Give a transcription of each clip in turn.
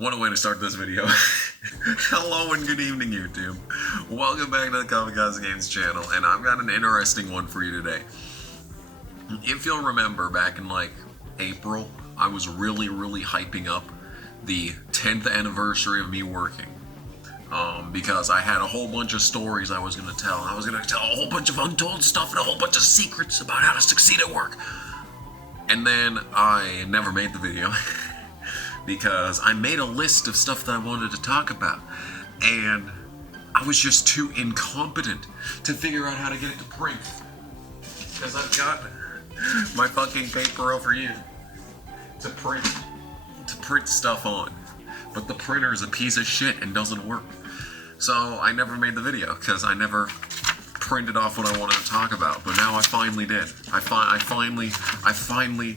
What a way to start this video. Hello and good evening, YouTube. Welcome back to the KamikazeGames channel, and I've got an interesting one for you today. If you'll remember, back in like April, I was really hyping up the 10th anniversary of me working. Because I had a whole bunch of stories I was going to tell. I was going to tell a whole bunch of untold stuff and a whole bunch of secrets about how to succeed at work. And then I never made the video. Because I made a list of stuff that I wanted to talk about, and I was just too incompetent to figure out how to get it to print. Because I've got my fucking paper over here to print stuff on, but the printer is a piece of shit and doesn't work. So I never made the video because I never printed off what I wanted to talk about. But now I finally did. I finally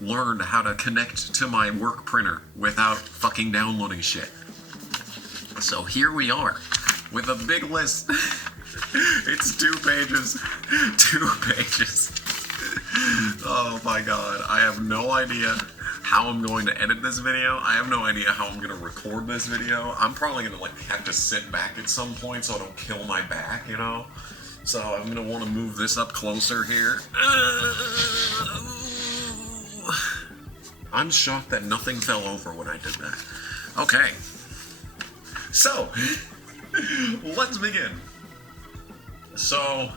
learned how to connect to my work printer without fucking downloading shit. So here we are with a big list. It's 2 pages. 2 pages. Oh my god. I have no idea how I'm going to edit this video. I have no idea how I'm going to record this video. I'm probably going to like have to sit back at some point so I don't kill my back, you know? So I'm going to want to move this up closer here. I'm shocked that nothing fell over when I did that. Okay. So, let's begin. So,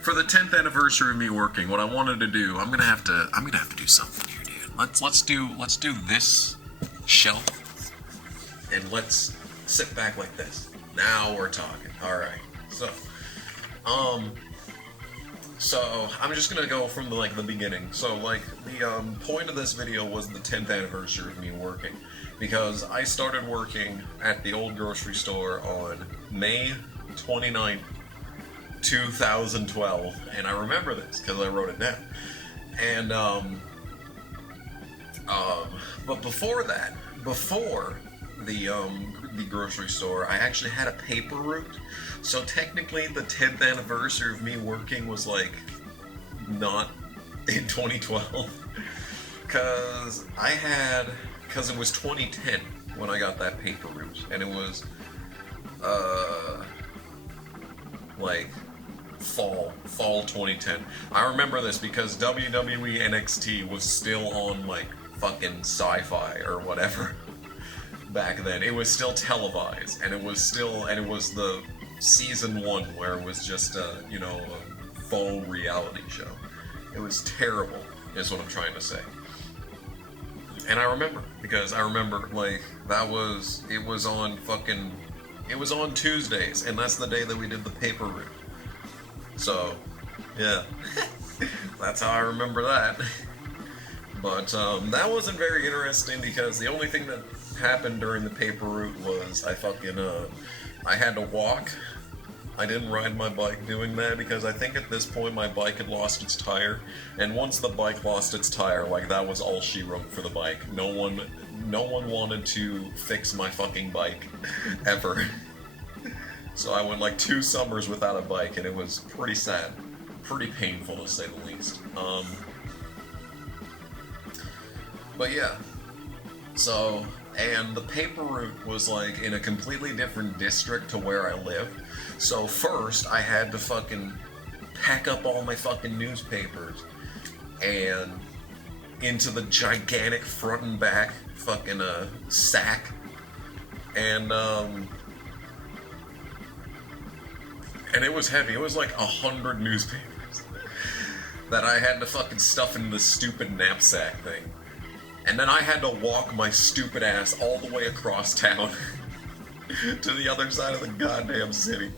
for the 10th anniversary of me working, what I wanted to do, I'm gonna have to do something here, dude. Let's do this shelf, and let's sit back like this. Now we're talking. All right. So I'm just gonna go from the beginning. So like the point of this video was the 10th anniversary of me working, because I started working at the old grocery store on May 29th, 2012, and I remember this because I wrote it down. And but before that, before the grocery store, I actually had a paper route. So technically the 10th anniversary of me working was like not in 2012, because it was 2010 when I got that paper route, and it was like fall 2010. I remember this because WWE NXT was still on like fucking Sci-Fi or whatever. Back then, it was still televised, and it was the season 1 where it was just a faux reality show. It was terrible, is what I'm trying to say. And I remember, because I remember like it was on Tuesdays, and that's the day that we did the paper route. So, yeah, that's how I remember that. But that wasn't very interesting, because the only thing that happened during the paper route was I had to walk. I didn't ride my bike doing that, because I think at this point my bike had lost its tire, and once the bike lost its tire, like that was all she wrote for the bike. No one wanted to fix my fucking bike ever. So I went like 2 summers without a bike, and it was pretty sad, pretty painful to say the least. But yeah, so, and the paper route was like in a completely different district to where I lived. So first I had to fucking pack up all my fucking newspapers and into the gigantic front and back fucking sack, and it was heavy. It was like 100 newspapers that I had to fucking stuff in this stupid knapsack thing. And then I had to walk my stupid ass all the way across town to the other side of the goddamn city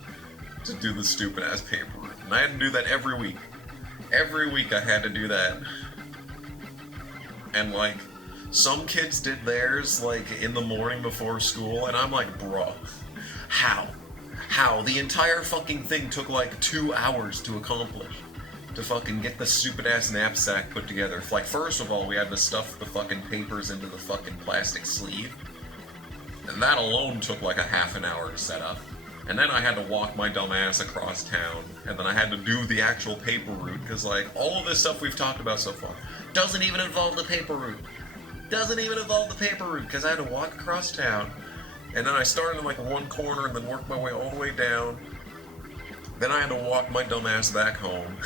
to do the stupid ass paper route. And I had to do that every week. Every week I had to do that. And like, some kids did theirs like in the morning before school, and I'm like, bruh, how? The entire fucking thing took like 2 hours to accomplish. To fucking get the stupid ass knapsack put together. Like, first of all, we had to stuff the fucking papers into the fucking plastic sleeve, and that alone took like a half an hour to set up. And then I had to walk my dumb ass across town, and then I had to do the actual paper route, because like all of this stuff we've talked about so far doesn't even involve the paper route. Doesn't even involve the paper route, because I had to walk across town, and then I started in like one corner and then worked my way all the way down. Then I had to walk my dumb ass back home.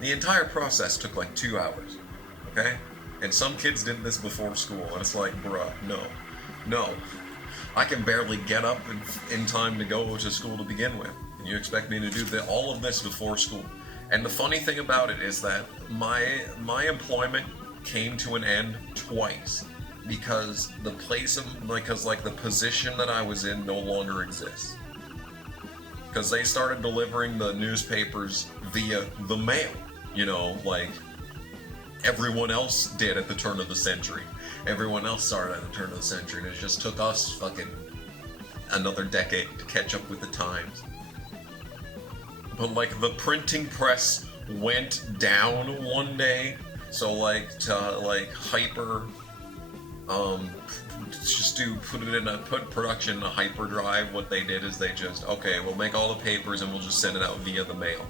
The entire process took like 2 hours, okay? And some kids did this before school, and it's like, bruh, no. I can barely get up in time to go to school to begin with, and you expect me to do all of this before school. And the funny thing about it is that my employment came to an end twice, because the position that I was in no longer exists. Because they started delivering the newspapers via the mail, you know, like everyone else did at the turn of the century. Everyone else started at the turn of the century, and it just took us fucking another decade to catch up with the times. But like the printing press went down one day, so like to like put production in a hyperdrive, what they did is they just, okay, we'll make all the papers and we'll just send it out via the mail.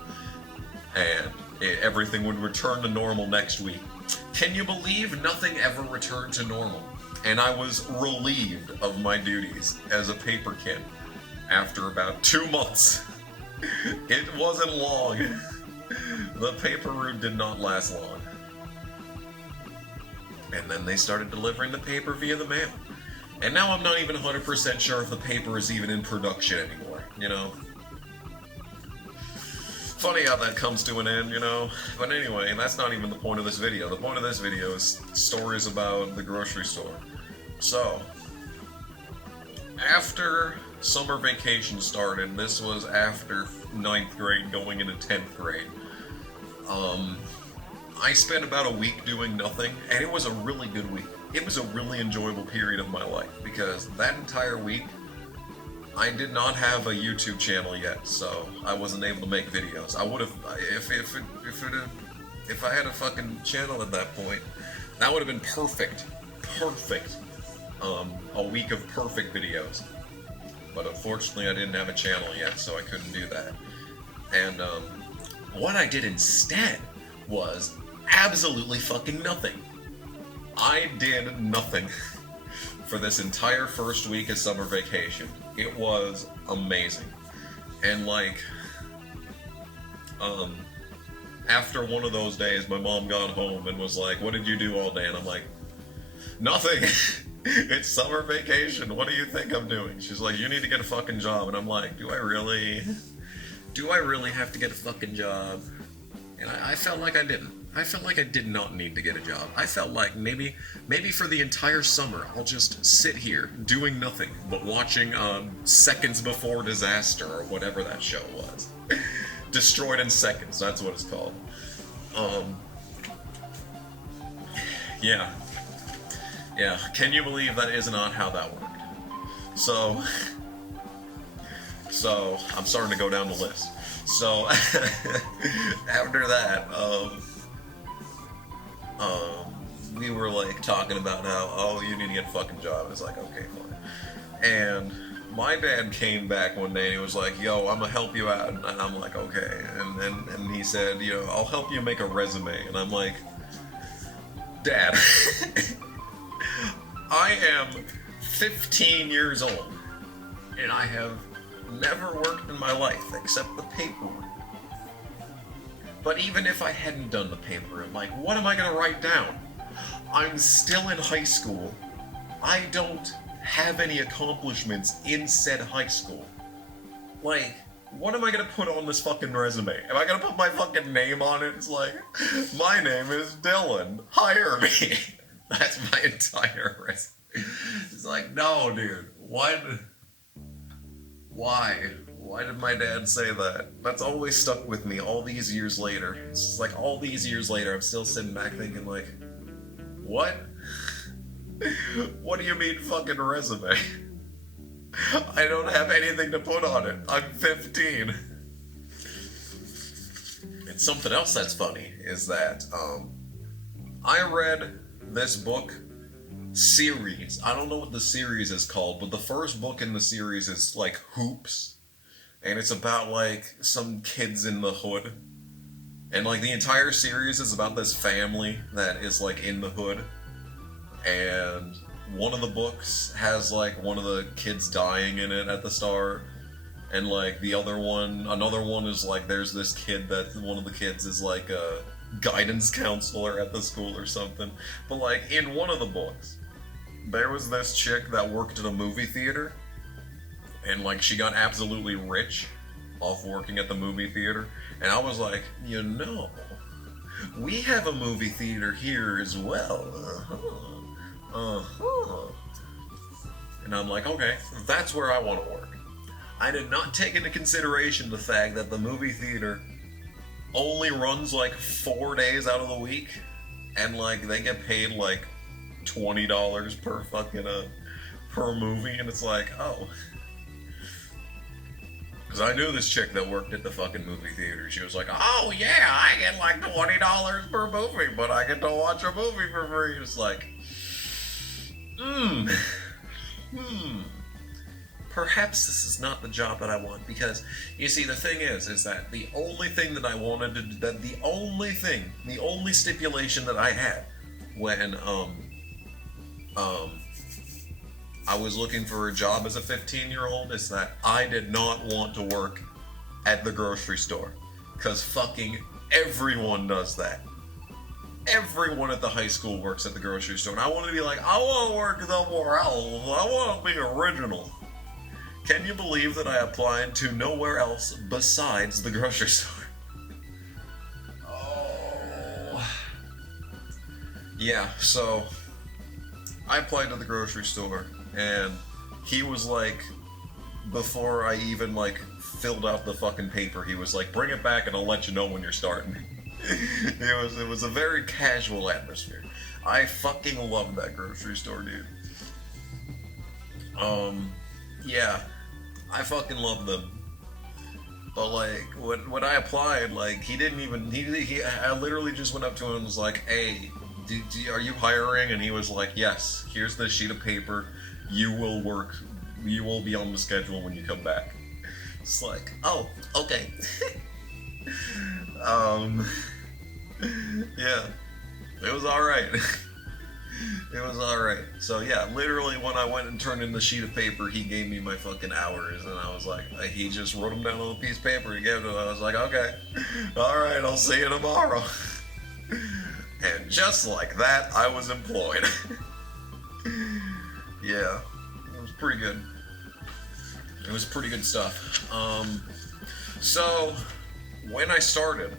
And everything would return to normal next week. Can you believe nothing ever returned to normal? And I was relieved of my duties as a paper kid after about 2 months. It wasn't long. The paper route did not last long. And then they started delivering the paper via the mail. And now I'm not even 100% sure if the paper is even in production anymore, you know? Funny how that comes to an end, you know? But anyway, that's not even the point of this video. The point of this video is stories about the grocery store. So, after summer vacation started, this was after 9th grade going into 10th grade, I spent about a week doing nothing, and it was a really good week. It was a really enjoyable period of my life, because that entire week, I did not have a YouTube channel yet, so I wasn't able to make videos. I would have, if I had a fucking channel at that point, that would have been perfect. A week of perfect videos. But unfortunately, I didn't have a channel yet, so I couldn't do that. And what I did instead was absolutely fucking nothing. I did nothing for this entire first week of summer vacation. It was amazing. And like, after one of those days, my mom got home and was like, "What did you do all day?" And I'm like, "Nothing." It's summer vacation. What do you think I'm doing? She's like, "You need to get a fucking job." And I'm like, do I really have to get a fucking job? And I felt like I didn't. I felt like I did not need to get a job. I felt like maybe for the entire summer, I'll just sit here doing nothing but watching Seconds Before Disaster, or whatever that show was. Destroyed in Seconds, that's what it's called. Yeah. Yeah, can you believe that is not how that worked? So I'm starting to go down the list. So, after that, we were like talking about how, oh, you need to get a fucking job. It's like, okay, fine. And my dad came back one day and he was like, "Yo, I'm gonna help you out." And I'm like, okay. And he said, "You know, I'll help you make a resume." And I'm like, "Dad, I am 15 years old, and I have never worked in my life except the paper route. But even if I hadn't done the paper route, like, what am I gonna write down? I'm still in high school. I don't have any accomplishments in said high school. Like, what am I gonna put on this fucking resume? Am I gonna put my fucking name on it? It's like, my name is Dylan, hire me." That's my entire resume. It's like, no, dude, why did my dad say that? That's always stuck with me all these years later. It's just like, all these years later, I'm still sitting back thinking like, what? What do you mean fucking resume? I don't have anything to put on it. I'm 15. And something else that's funny is that, I read this book series. I don't know what the series is called, but the first book in the series is like Hoops, and it's about like some kids in the hood, and like the entire series is about this family that is like in the hood, and one of the books has like one of the kids dying in it at the start, and like the other one, another one is like there's this kid that one of the kids is like a guidance counselor at the school or something. But like in one of the books, there was this chick that worked in a movie theater, and like she got absolutely rich off working at the movie theater, and I was like, you know, we have a movie theater here as well. And I'm like, okay, that's where I want to work. I did not take into consideration the fact that the movie theater only runs like 4 days out of the week, and like they get paid like $20 per fucking per movie, and it's like, oh. Because I knew this chick that worked at the fucking movie theater. She was like, oh yeah, I get like $20 per movie, but I get to watch a movie for free. It's like, perhaps this is not the job that I want, because, you see, the thing is that the only thing that I wanted to, the only stipulation that I had when, I was looking for a job as a 15-year-old is that I did not want to work at the grocery store. Because fucking everyone does that. Everyone at the high school works at the grocery store. And I wanted to be like, I want to work somewhere else. I want to be original. Can you believe that I applied to nowhere else besides the grocery store? Oh. Yeah, so I applied to the grocery store, and he was like, before I even like filled out the fucking paper, he was like, bring it back and I'll let you know when you're starting. It was a very casual atmosphere. I fucking love that grocery store, dude. Yeah, I fucking love them. But like, when I applied, like, he didn't even, I literally just went up to him and was like, hey, are you hiring? And he was like, yes, here's the sheet of paper. You will be on the schedule when you come back. It's like, oh, okay. Yeah, it was alright. It was alright. So yeah, literally when I went and turned in the sheet of paper, he gave me my fucking hours, and I was like, he just wrote them down on a piece of paper, he gave it to me. I was like, okay, alright, I'll see you tomorrow. And just like that, I was employed. Yeah, it was pretty good. It was pretty good stuff. So, when I started,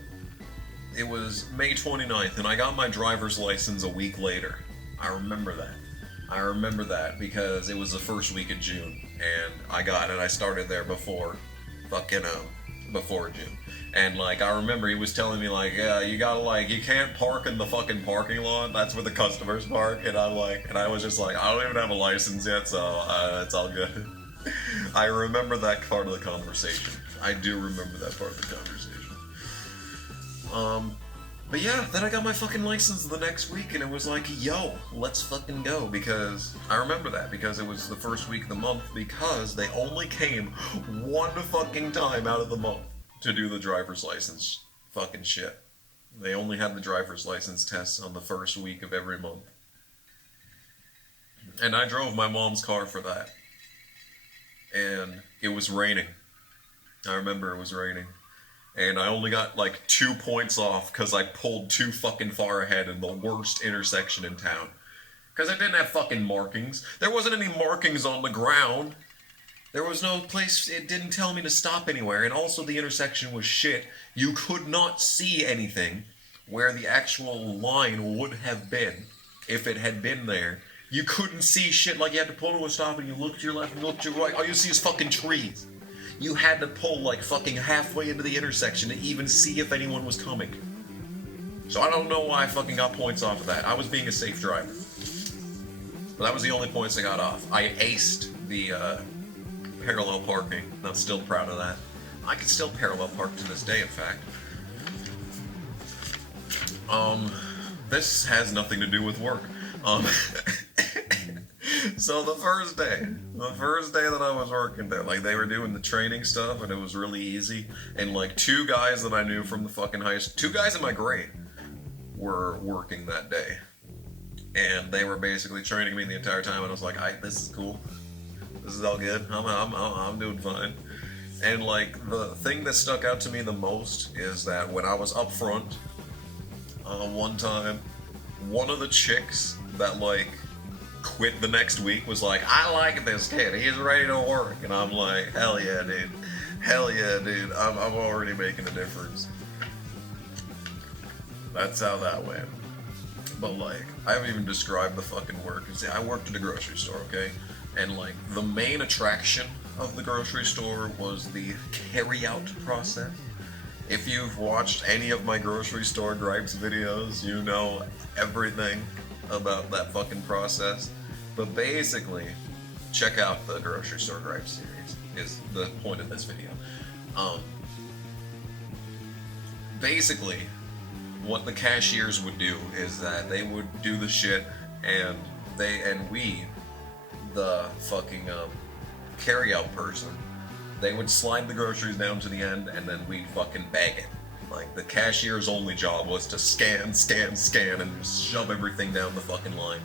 it was May 29th, and I got my driver's license a week later. I remember that. I remember that because it was the first week of June, and I started there before June. And like, I remember he was telling me like, yeah, you can't park in the fucking parking lot, that's where the customers park, and I was just like, I don't even have a license yet, so it's all good. I remember that part of the conversation. I do remember that part of the conversation. But yeah, then I got my fucking license the next week, and it was like, yo, let's fucking go, because I remember that, because it was the first week of the month, because they only came one fucking time out of the month to do the driver's license fucking shit. They only had the driver's license tests on the first week of every month. And I drove my mom's car for that. And it was raining. I remember it was raining. And I only got like 2 points off because I pulled too fucking far ahead in the worst intersection in town. Because it didn't have fucking markings. There wasn't any markings on the ground. There was no place, it didn't tell me to stop anywhere, and also the intersection was shit. You could not see anything where the actual line would have been if it had been there. You couldn't see shit, like you had to pull to a stop and you look to your left and look to your right, all you see is fucking trees. You had to pull like fucking halfway into the intersection to even see if anyone was coming. So I don't know why I fucking got points off of that. I was being a safe driver. But that was the only points I got off. I aced the parallel parking, and I'm still proud of that. I can still parallel park to this day, in fact. This has nothing to do with work. So the first day that I was working there, like, they were doing the training stuff, and it was really easy, and like 2 guys that I knew from the fucking high school, 2 guys in my grade were working that day. and they were basically training me the entire time, and I was like, this is cool. This is all good. I'm doing fine. And like the thing that stuck out to me the most is that when I was up front, one time, one of the chicks that like quit the next week was like, I like this kid. He's ready to work, and I'm like, hell yeah, dude. Hell yeah, dude. I'm already making a difference. That's how that went. But like, I haven't even described the fucking work. See, I worked at a grocery store, okay? And like, the main attraction of the grocery store was the carry-out process. If you've watched any of my grocery store gripes videos, you know everything about that fucking process. But basically, check out the grocery store gripes series, is the point of this video. Basically, what the cashiers would do is that they would do the shit, and we, the fucking carry-out person, they would slide the groceries down to the end, and then we'd fucking bag it. Like, the cashier's only job was to scan, and just shove everything down the fucking line.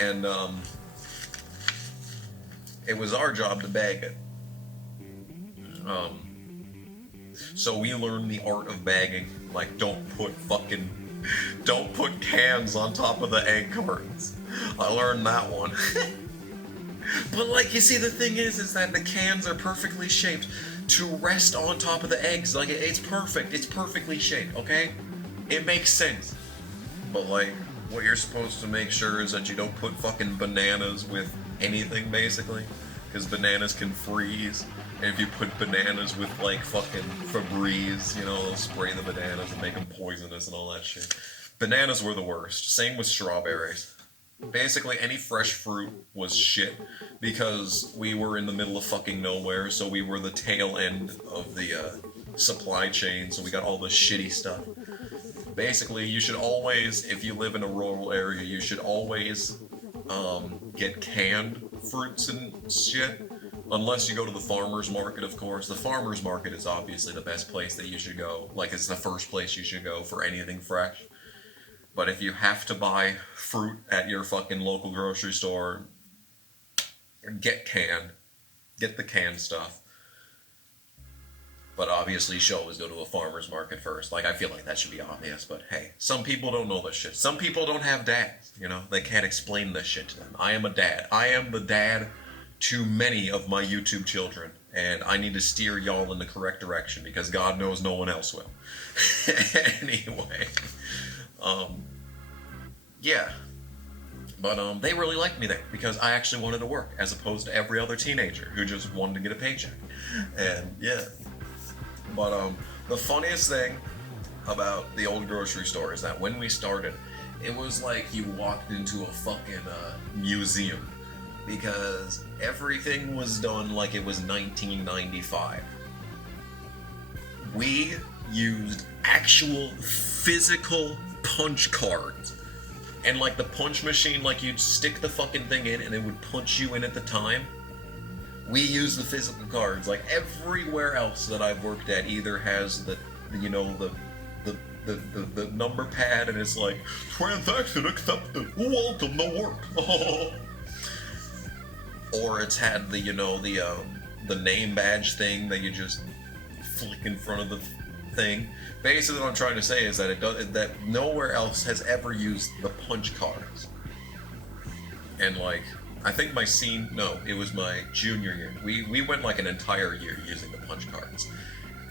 And it was our job to bag it. So we learned the art of bagging. Like, don't put cans on top of the egg cartons. I learned that one. But like, you see, the thing is that the cans are perfectly shaped to rest on top of the eggs. Like, it's perfect. It's perfectly shaped, okay? It makes sense. But like, what you're supposed to make sure is that you don't put fucking bananas with anything, basically. Because bananas can freeze. And if you put bananas with like fucking Febreze, you know, they'll spray the bananas and make them poisonous and all that shit. Bananas were the worst. Same with strawberries. Basically, any fresh fruit was shit because we were in the middle of fucking nowhere, so we were the tail end of the supply chain, so we got all the shitty stuff. Basically, you should always, if you live in a rural area, you should always get canned fruits and shit, unless you go to the farmer's market, of course. The farmer's market is obviously the best place that you should go. Like, it's the first place you should go for anything fresh. But if you have to buy fruit at your fucking local grocery store, get canned. Get the canned stuff. But obviously, you should always go to a farmer's market first. Like, I feel like that should be obvious, but hey, some people don't know this shit. Some people don't have dads, you know? They can't explain this shit to them. I am a dad. I am the dad to many of my YouTube children, and I need to steer y'all in the correct direction, because God knows no one else will. Anyway. Yeah. But, they really liked me there, because I actually wanted to work, as opposed to every other teenager who just wanted to get a paycheck. And, yeah. But, the funniest thing about the old grocery store is that when we started, it was like you walked into a fucking, museum. Because everything was done like it was 1995. We used actual physical punch cards. And like the punch machine, like you'd stick the fucking thing in and it would punch you in at the time. We used the physical cards. Like everywhere else that I've worked at either has the number pad and it's like, transaction accepted, welcome to work. Or it's had the, the name badge thing that you just flick in front of the thing. Basically what I'm trying to say is that that nowhere else has ever used the punch cards. And like, I think it was my junior year. We went like an entire year using the punch cards.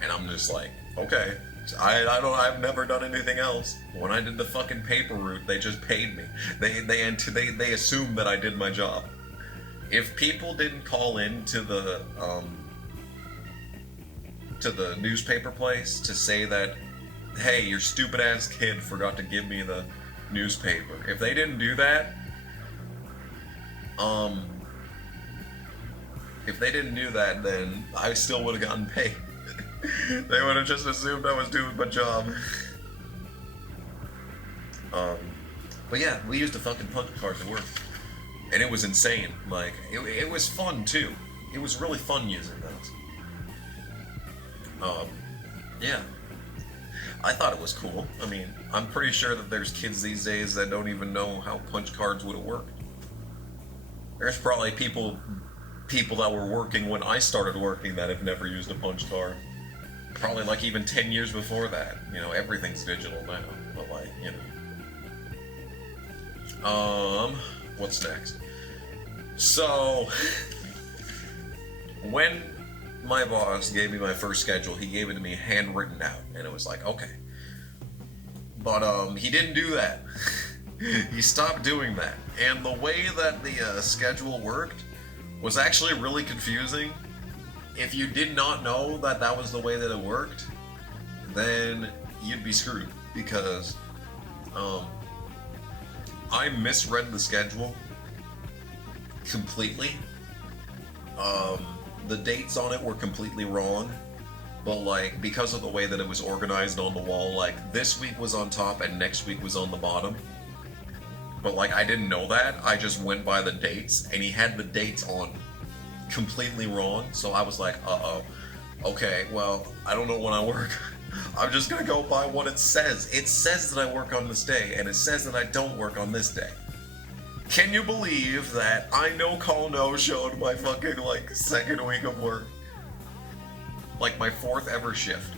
And I'm just like, okay, I've never done anything else. When I did the fucking paper route, they just paid me. They assumed that I did my job. If people didn't call in to the newspaper place to say that, hey, your stupid ass kid forgot to give me the newspaper. If they didn't do that, then I still would have gotten paid. They would have just assumed I was doing my job. But yeah, we used the fucking punch card to work. And it was insane. Like, it was fun, too. It was really fun using those. Yeah. I thought it was cool. I mean, I'm pretty sure that there's kids these days that don't even know how punch cards would have worked. There's probably people that were working when I started working that have never used a punch card. Probably like even 10 years before that. You know, everything's digital now. But like, you know. What's next? So, when my boss gave me my first schedule, he gave it to me handwritten out, and it was like, okay. But he didn't do that. He stopped doing that. And the way that the schedule worked was actually really confusing. If you did not know that that was the way that it worked, then you'd be screwed, because I misread the schedule completely. The dates on it were completely wrong, but like, because of the way that it was organized on the wall, like this week was on top and next week was on the bottom. But like, I didn't know that. I just went by the dates, and he had the dates on completely wrong. So I was like, uh-oh. Okay, well, I don't know when I work. I'm just gonna go by what it says. It says that I work on this day, and it says that I don't work on this day. Can you believe that I no-showed my fucking, like, second week of work? Like, my fourth ever shift.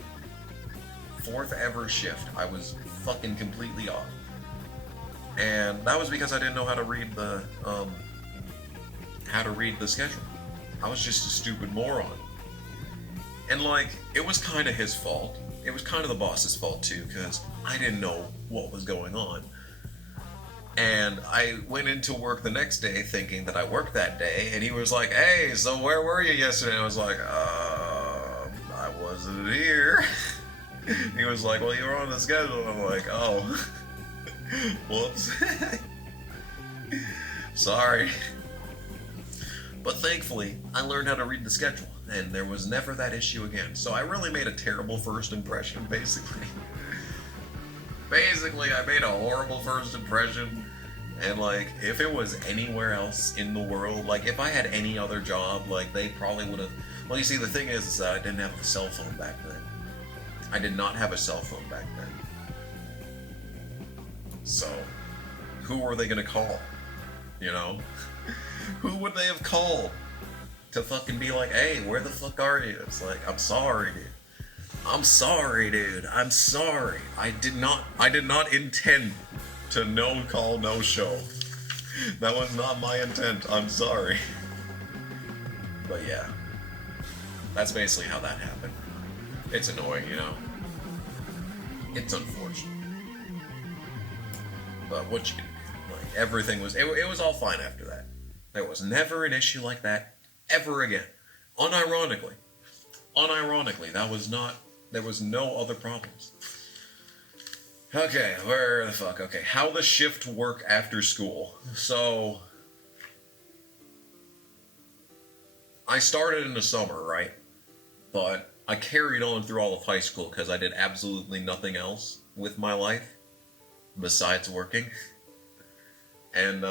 I was fucking completely off. And that was because I didn't know how to read the schedule. I was just a stupid moron. And like, it was kind of his fault. It was kind of the boss's fault too, because I didn't know what was going on. And I went into work the next day thinking that I worked that day, and he was like, hey, so where were you yesterday? And I was like, I wasn't here. He was like, well, you were on the schedule. And I'm like, oh. Whoops. Sorry. But thankfully, I learned how to read the schedule, and there was never that issue again. So I really made a terrible first impression, basically. Basically, I made a horrible first impression, and like, if it was anywhere else in the world, like if I had any other job, like they probably would have... Well, you see, the thing is that I didn't have a cell phone back then. I did not have a cell phone back then. So, who were they gonna call? You know? Who would they have called to fucking be like, hey, where the fuck are you? It's like, I'm sorry, dude. I'm sorry, dude. I'm sorry. I did not intend to no call, no show. That was not my intent. I'm sorry. But yeah. That's basically how that happened. It's annoying, you know? It's unfortunate. But what you can do, like, everything was, it was all fine after that. There was never an issue like that ever again. Unironically, there was no other problems. Okay, where the fuck? Okay, how the shift work after school. So, I started in the summer, right? But I carried on through all of high school because I did absolutely nothing else with my life besides working. And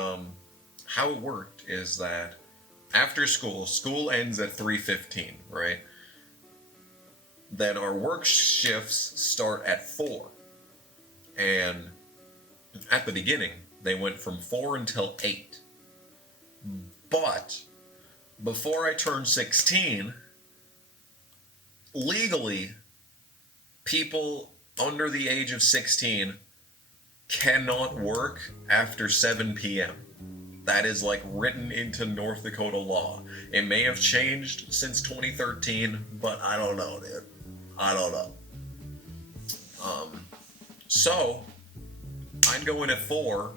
how it worked is that after school ends at 3:15, right? Then our work shifts start at 4. And at the beginning, they went from 4 until 8. But before I turned 16, legally, people under the age of 16 cannot work after 7 p.m. That is like written into North Dakota law. It may have changed since 2013, but I don't know, dude. I don't know. So, I'd go in at 4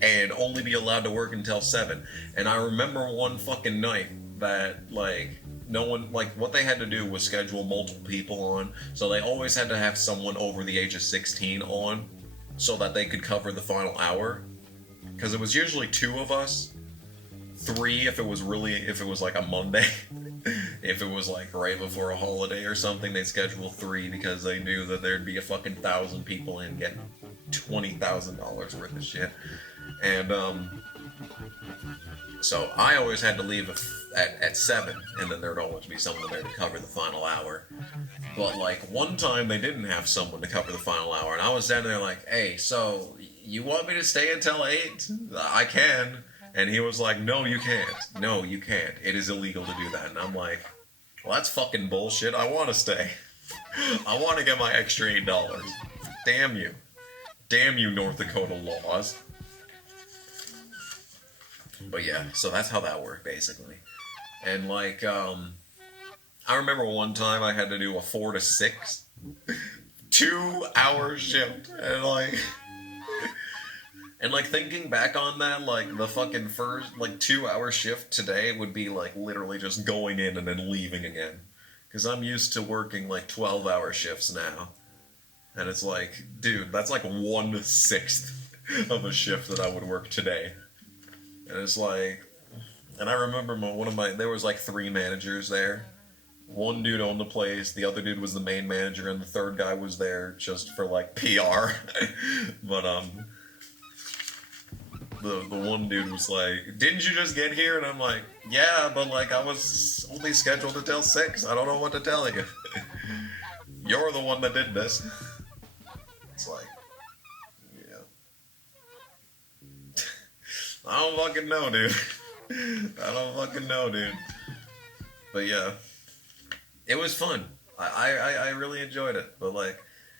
and only be allowed to work until 7. And I remember one fucking night that, like, no one, like, what they had to do was schedule multiple people on, so they always had to have someone over the age of 16 on, so that they could cover the final hour. Because it was usually 2 of us, 3 if it was like a Monday. If it was like right before a holiday or something, they'd schedule 3 because they knew that there'd be a fucking 1,000 people in getting $20,000 worth of shit. And so I always had to leave at 7, and then there'd always be someone there to cover the final hour. But, like, one time they didn't have someone to cover the final hour, and I was down there like, hey, so, you want me to stay until 8? I can. And he was like, no, you can't. No, you can't. It is illegal to do that. And I'm like, well, that's fucking bullshit. I want to stay. I want to get my extra $8. Damn you. Damn you, North Dakota laws. But yeah, so that's how that worked, basically. And, like, I remember one time I had to do a 4 to 6 2-hour shift, and like thinking back on that, like the fucking first like 2-hour shift today would be like literally just going in and then leaving again, because I'm used to working like 12-hour shifts now, and it's like, dude, that's like 1/6 of a shift that I would work today, and it's like, and I remember there was like 3 managers there. One dude owned the place, the other dude was the main manager, and the third guy was there just for, like, PR. But, the one dude was like, didn't you just get here? And I'm like, yeah, but, like, I was only scheduled until 6. I don't know what to tell you. You're the one that did this. It's like, yeah. I don't fucking know, dude. I don't fucking know, dude. But, yeah. It was fun. I really enjoyed it. But, like,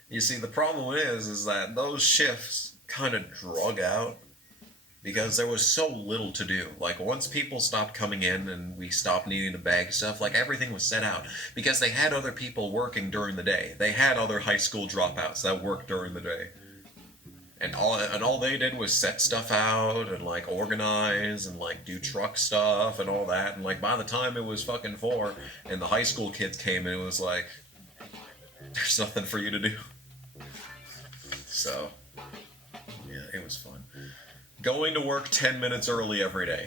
you see, the problem is that those shifts kind of drug out because there was so little to do. Like, once people stopped coming in and we stopped needing to bag stuff, like, everything was set out. Because they had other people working during the day. They had other high school dropouts that worked during the day. And all they did was set stuff out and, like, organize and, like, do truck stuff and all that. And, like, by the time it was fucking 4 and the high school kids came in, it was like, there's nothing for you to do. So, yeah, it was fun. Going to work 10 minutes early every day.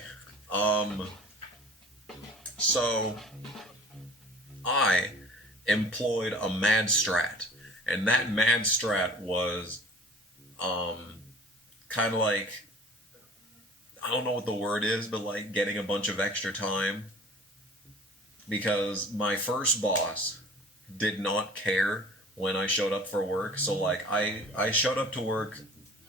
So, I employed a mad strat. And that mad strat was kind of like, I don't know what the word is, but like getting a bunch of extra time, because my first boss did not care when I showed up for work. So like I showed up to work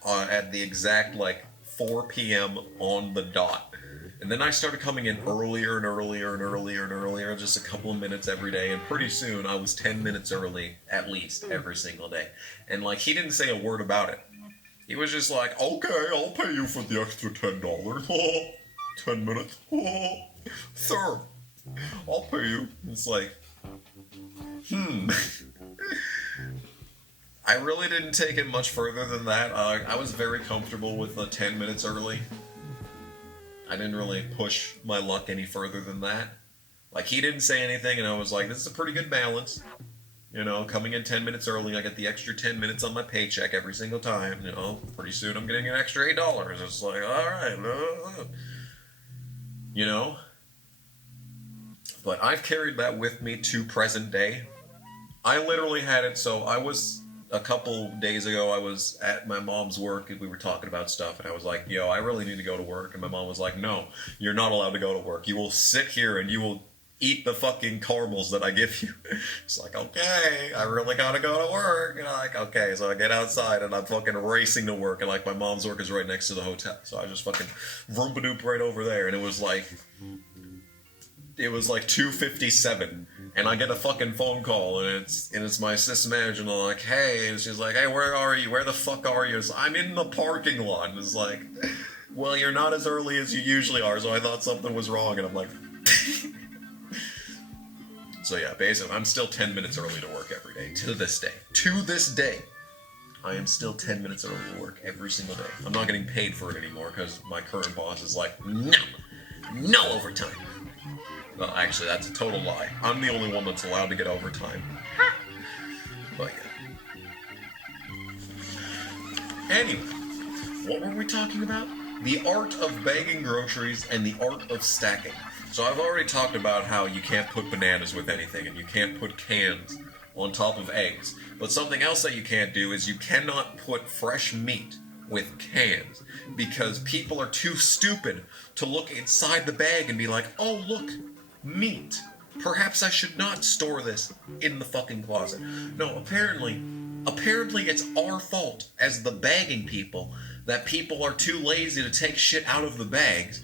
at the exact like 4 p.m. on the dot. And then I started coming in earlier and earlier and earlier and earlier, just a couple of minutes every day. And pretty soon I was 10 minutes early, at least, every single day. And like, he didn't say a word about it. He was just like, okay, I'll pay you for the extra $10. 10 minutes. Sir, I'll pay you. It's like, I really didn't take it much further than that. I was very comfortable with the 10 minutes early. I didn't really push my luck any further than that. Like, he didn't say anything, and I was like, this is a pretty good balance. You know, coming in 10 minutes early, I get the extra 10 minutes on my paycheck every single time. You know, pretty soon I'm getting an extra $8. It's like, alright. You know? But I've carried that with me to present day. I literally had it, so I was, a couple days ago, I was at my mom's work, and we were talking about stuff, and I was like, yo, I really need to go to work. And my mom was like, no, you're not allowed to go to work. You will sit here and you will eat the fucking caramels that I give you. It's like, okay, I really gotta go to work. And I'm like, okay, so I get outside and I'm fucking racing to work, and like my mom's work is right next to the hotel. So I just fucking vroom-a-doop right over there, and it was like 2:57, and I get a fucking phone call, and it's my assistant manager, and I'm like, hey, and she's like, hey, where are you? Where the fuck are you? So I'm in the parking lot, and it's like, well, you're not as early as you usually are, so I thought something was wrong, and I'm like, so yeah, basically, I'm still 10 minutes early to work every day, to this day. To this day, I am still 10 minutes early to work every single day. I'm not getting paid for it anymore, because my current boss is like, no overtime. Well, actually, that's a total lie. I'm the only one that's allowed to get overtime. But yeah. Anyway, what were we talking about? The art of bagging groceries and the art of stacking. So I've already talked about how you can't put bananas with anything, and you can't put cans on top of eggs. But something else that you can't do is you cannot put fresh meat with cans, because people are too stupid to look inside the bag and be like, oh, look, meat. Perhaps I should not store this in the fucking closet. No, apparently it's our fault as the bagging people that people are too lazy to take shit out of the bags.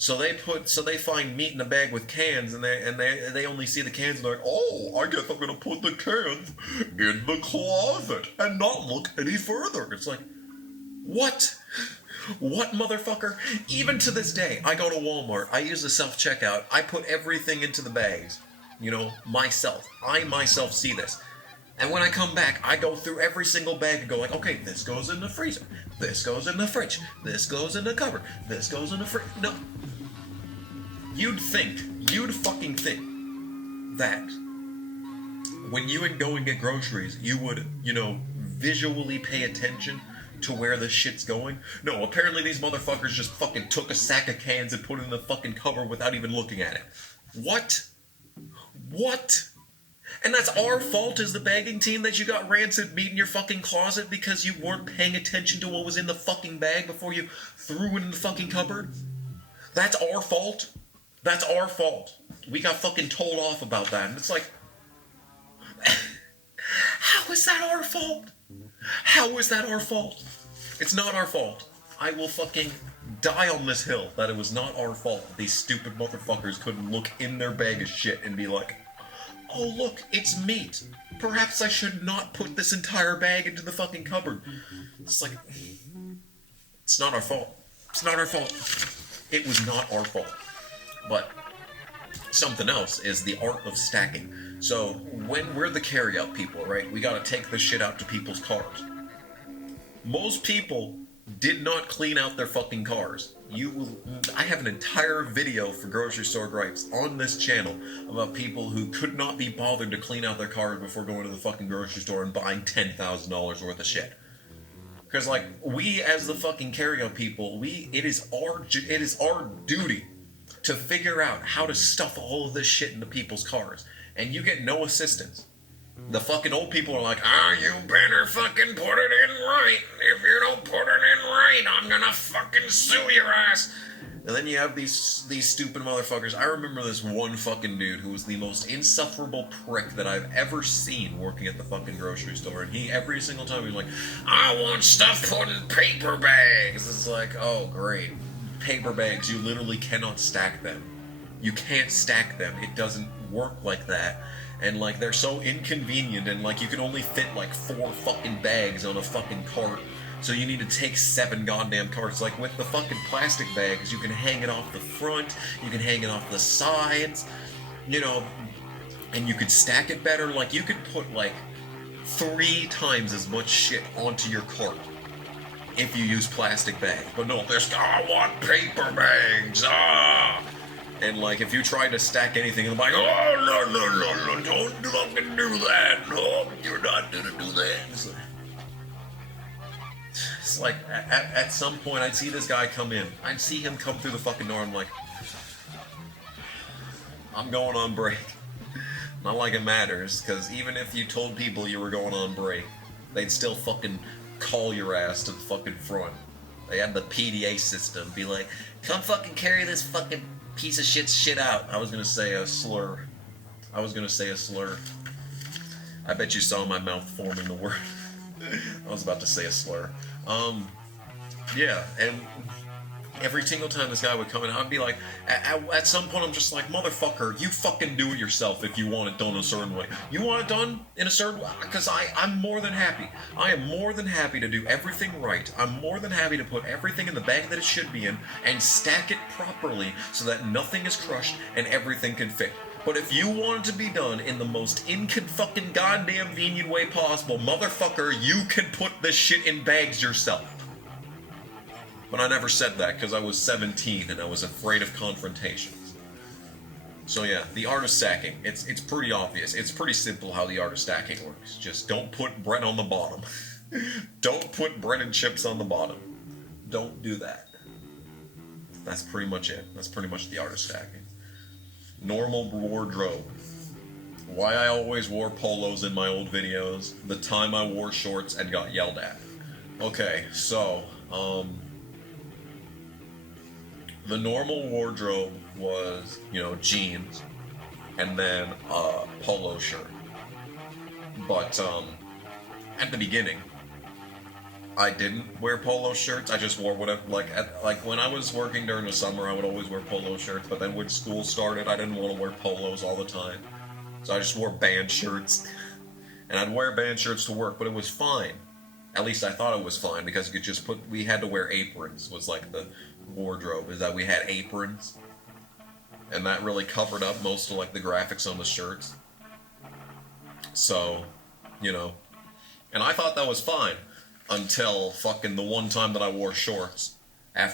So they find meat in a bag with cans, and they only see the cans and they're like, oh, I guess I'm gonna put the cans in the closet and not look any further. It's like, what? What, motherfucker? Even to this day, I go to Walmart, I use the self-checkout, I put everything into the bags, you know, myself. I myself see this. And when I come back, I go through every single bag and go like, okay, this goes in the freezer, this goes in the fridge, this goes in the cupboard, this goes in the fridge. No. You'd fucking think that when you would go and get groceries, you would, you know, visually pay attention to where this shit's going. No, apparently these motherfuckers just fucking took a sack of cans and put it in the fucking cupboard without even looking at it. What? What? And that's our fault as the bagging team that you got rancid meat in your fucking closet because you weren't paying attention to what was in the fucking bag before you threw it in the fucking cupboard? That's our fault? That's our fault. We got fucking told off about that. And it's like, how is that our fault? How is that our fault? It's not our fault. I will fucking die on this hill that it was not our fault. These stupid motherfuckers couldn't look in their bag of shit and be like, oh look, it's meat. Perhaps I should not put this entire bag into the fucking cupboard. It's like, it's not our fault. It's not our fault. It was not our fault. But something else is the art of stacking. So when we're the carry-out people, right, we gotta take this shit out to people's cars. Most people did not clean out their fucking cars. I have an entire video for Grocery Store Gripes on this channel about people who could not be bothered to clean out their cars before going to the fucking grocery store and buying $10,000 worth of shit. Because, like, we as the fucking carry-out people, it is our duty to figure out how to stuff all of this shit into people's cars. And you get no assistance. The fucking old people are like, you better fucking put it in right. If you don't put it in right, I'm gonna fucking sue your ass. And then you have these stupid motherfuckers. I remember this one fucking dude who was the most insufferable prick that I've ever seen working at the fucking grocery store. And he, every single time, he was like, I want stuff put in paper bags. It's like, oh, great. Paper bags, you literally cannot stack them. You can't stack them. It doesn't work like that. And, like, they're so inconvenient, and, like, you can only fit, like, 4 fucking bags on a fucking cart. So you need to take 7 goddamn carts. Like, with the fucking plastic bags, you can hang it off the front, you can hang it off the sides, you know, and you could stack it better. Like, you could put, like, 3 times as much shit onto your cart if you use plastic bags. But no, I want paper bags, And, like, if you try to stack anything, I'm like, oh, no, don't fucking do that. No, you're not gonna do that. It's like, at some point, I'd see this guy come in. I'd see him come through the fucking door, I'm like, I'm going on break. Not like it matters, because even if you told people you were going on break, they'd still fucking call your ass to the fucking front. They had the PDA system, be like, come fucking carry this fucking piece of shit out. I was gonna say a slur. I bet you saw my mouth forming the word. I was about to say a slur. Yeah, and every single time this guy would come in, I'd be like, at some point I'm just like, motherfucker, you fucking do it yourself if you want it done a certain way. You want it done in a certain way? Because I'm more than happy. I am more than happy to do everything right. I'm more than happy to put everything in the bag that it should be in and stack it properly so that nothing is crushed and everything can fit. But if you want it to be done in the most fucking goddamn convenient way possible, motherfucker, you can put this shit in bags yourself. But I never said that because I was 17 and I was afraid of confrontations. So yeah, the art of stacking. It's pretty obvious. It's pretty simple how the art of stacking works. Just don't put bread on the bottom. Don't put bread and chips on the bottom. Don't do that. That's pretty much it. That's pretty much the art of stacking. Normal wardrobe. Why I always wore polos in my old videos. The time I wore shorts and got yelled at. Okay, so, the normal wardrobe was, you know, jeans, and then a polo shirt. But at the beginning, I didn't wear polo shirts. I just wore whatever, like when I was working during the summer, I would always wear polo shirts. But then when school started, I didn't want to wear polos all the time, so I just wore band shirts. And I'd wear band shirts to work, but it was fine. At least I thought it was fine, because you could just we had to wear aprons, was like the wardrobe, is that we had aprons. And that really covered up most of like the graphics on the shirts. So, you know. And I thought that was fine, until fucking the one time that I wore shorts.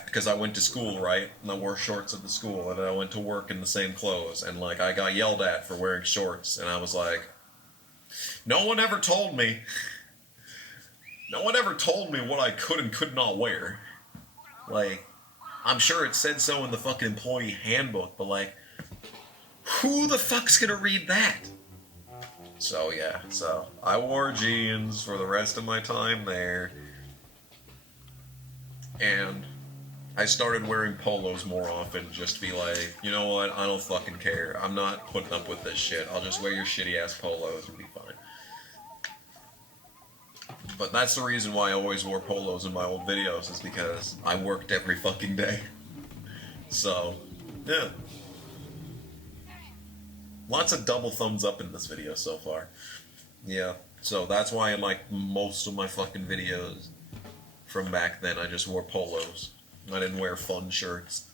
Because I went to school, right? And I wore shorts at the school, and then I went to work in the same clothes. And like, I got yelled at for wearing shorts, and I was like, no one ever told me what I could and could not wear. Like, I'm sure it said so in the fucking employee handbook, but like, who the fuck's gonna read that? So yeah, so I wore jeans for the rest of my time there. And I started wearing polos more often, just to be like, you know what, I don't fucking care. I'm not putting up with this shit. I'll just wear your shitty ass polos and be fine. But that's the reason why I always wore polos in my old videos, is because I worked every fucking day. So, yeah. Lots of double thumbs up in this video so far. Yeah, so that's why in like most of my fucking videos from back then, I just wore polos. I didn't wear fun shirts.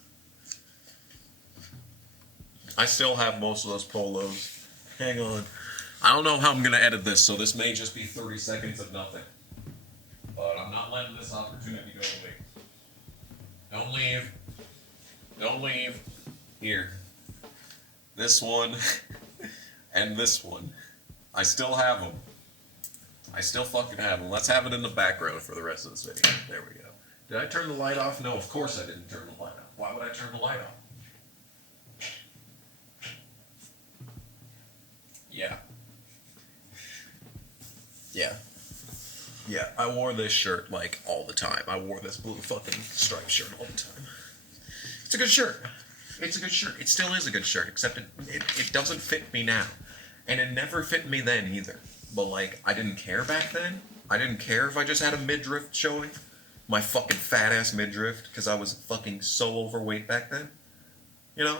I still have most of those polos. Hang on. I don't know how I'm going to edit this, so this may just be 30 seconds of nothing. But I'm not letting this opportunity go away. Don't leave. Don't leave. Here. This one. And this one. I still have them. I still fucking have them. Let's have it in the background for the rest of this video. There we go. Did I turn the light off? No, of course I didn't turn the light off. Why would I turn the light off? Yeah. Yeah. Yeah, I wore this shirt, like, all the time. I wore this blue fucking striped shirt all the time. It's a good shirt. It's a good shirt. It still is a good shirt, except it doesn't fit me now. And it never fit me then, either. But, like, I didn't care back then. I didn't care if I just had a midriff showing. My fucking fat-ass midriff, because I was fucking so overweight back then. You know?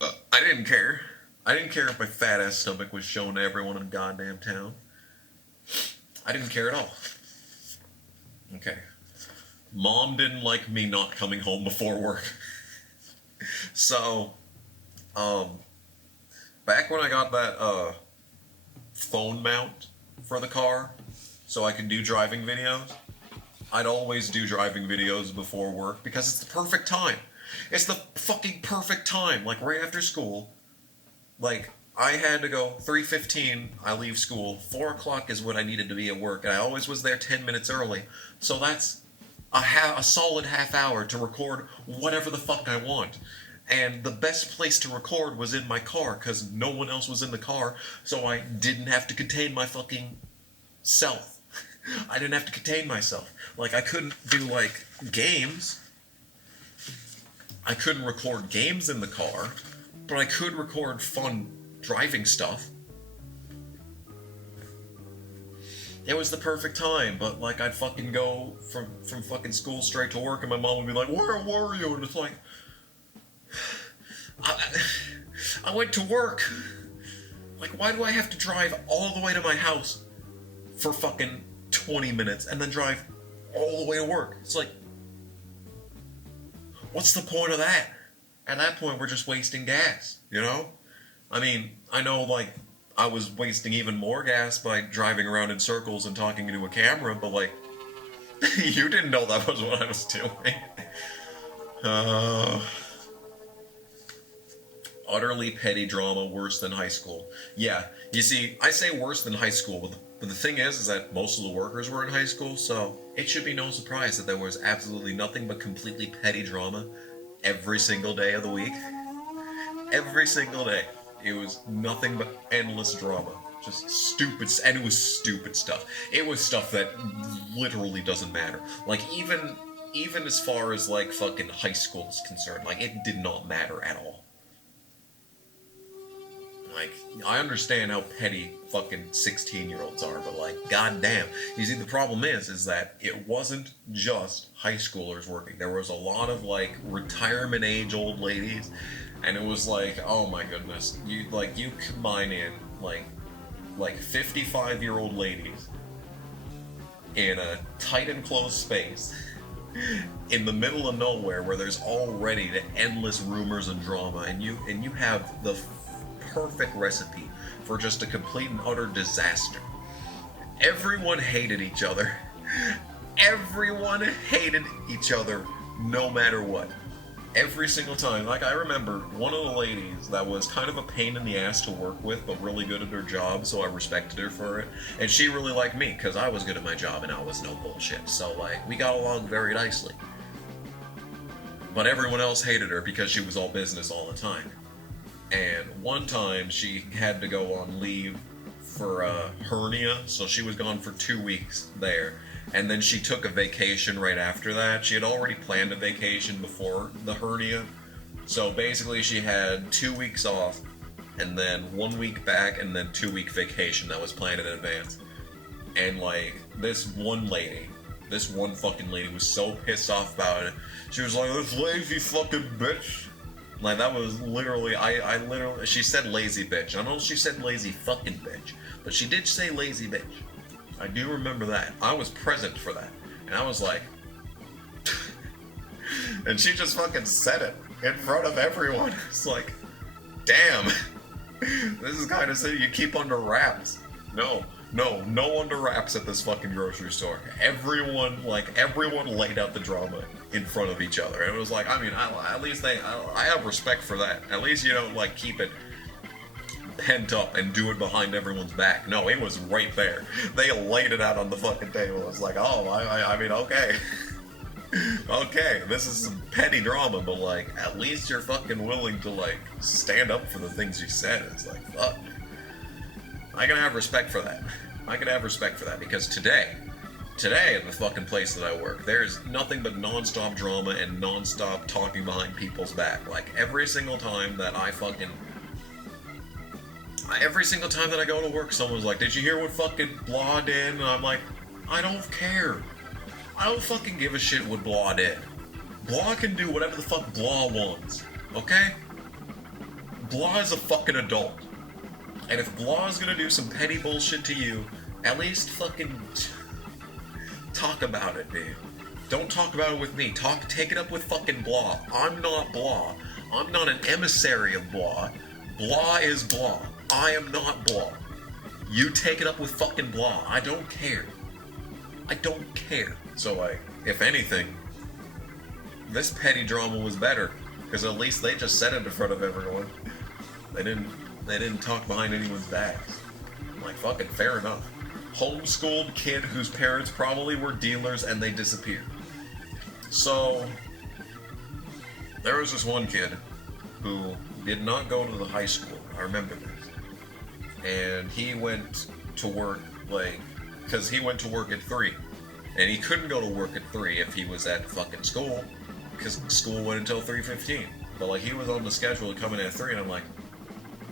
I didn't care. I didn't care if my fat-ass stomach was shown to everyone in goddamn town. I didn't care at all. Okay. Mom didn't like me not coming home before work. So, back when I got that, phone mount for the car, so I could do driving videos, I'd always do driving videos before work, because it's the perfect time. It's the fucking perfect time, like, right after school. Like, I had to go 3:15, I leave school, 4 o'clock is when I needed to be at work, and I always was there 10 minutes early, so that's a solid half hour to record whatever the fuck I want. And the best place to record was in my car, because no one else was in the car, so I didn't have to contain my fucking self. I didn't have to contain myself. Like, I couldn't do, like, games. I couldn't record games in the car, but I could record fun driving stuff. It was the perfect time, but, like, I'd fucking go from fucking school straight to work, and my mom would be like, where were you? And it's like, I went to work. Like, why do I have to drive all the way to my house for fucking 20 minutes and then drive all the way to work? It's like, what's the point of that? At that point, we're just wasting gas, you know? I mean, I know, like, I was wasting even more gas by driving around in circles and talking into a camera, but, like, you didn't know that was what I was doing. Utterly petty drama, worse than high school. Yeah, you see, I say worse than high school, but the thing is that most of the workers were in high school, so it should be no surprise that there was absolutely nothing but completely petty drama every single day of the week. Every single day. It was nothing but endless drama. Just stupid, and it was stupid stuff. It was stuff that literally doesn't matter. Like, even as far as, like, fucking high school is concerned, like, it did not matter at all. Like, I understand how petty fucking 16-year-olds are, but like, goddamn. You see, the problem is that it wasn't just high schoolers working. There was a lot of like retirement age old ladies, and it was like, oh my goodness, you combine in like 55-year-old ladies in a tight enclosed space in the middle of nowhere where there's already the endless rumors and drama, and you have the perfect recipe for just a complete and utter disaster. Everyone hated each other. Everyone hated each other no matter what. Every single time. Like, I remember one of the ladies that was kind of a pain in the ass to work with, but really good at her job, so I respected her for it. And she really liked me, because I was good at my job and I was no bullshit. So, like, we got along very nicely. But everyone else hated her because she was all business all the time. And one time she had to go on leave for a hernia, so she was gone for 2 weeks there. And then she took a vacation right after that. She had already planned a vacation before the hernia. So basically she had 2 weeks off, and then 1 week back, and then 2 week vacation that was planned in advance. And like, this one fucking lady was so pissed off about it. She was like, this lazy fucking bitch. Like, that was literally, I literally, she said lazy bitch. I don't know if she said lazy fucking bitch, but she did say lazy bitch. I do remember that. I was present for that. And I was like, and she just fucking said it in front of everyone. It's like, damn, this is kind of shit you keep under wraps. No under wraps at this fucking grocery store. Everyone laid out the drama in front of each other. And it was like, I mean, at least I have respect for that. At least you don't like keep it pent up and do it behind everyone's back. No, it was right there. They laid it out on the fucking table. It's like, oh, I mean, okay. Okay, this is some petty drama, but like, at least you're fucking willing to like stand up for the things you said. It's like, fuck. I can have respect for that. I can have respect for that, because today at the fucking place that I work, there's nothing but non-stop drama and non-stop talking behind people's back. Like, every single time that I go to work, someone's like, did you hear what fucking blah did? And I'm like, I don't care. I don't fucking give a shit what blah did. Blah can do whatever the fuck blah wants, okay? Blah is a fucking adult. And if blah is gonna do some petty bullshit to you, at least fucking talk about it, dude. Don't talk about it with me. Take it up with fucking blah. I'm not blah. I'm not an emissary of blah. Blah is blah. I am not blah. You take it up with fucking blah. I don't care. I don't care. So, like, if anything, this petty drama was better, because at least they just said it in front of everyone. They didn't talk behind anyone's backs. Like, fucking fair enough. Homeschooled kid whose parents probably were dealers and they disappeared. So, there was this one kid who did not go to the high school. I remember this. And he went to work, like, because he went to work at 3. And he couldn't go to work at 3 if he was at fucking school, because school went until 3:15. But, like, he was on the schedule to come in at 3, and I'm like,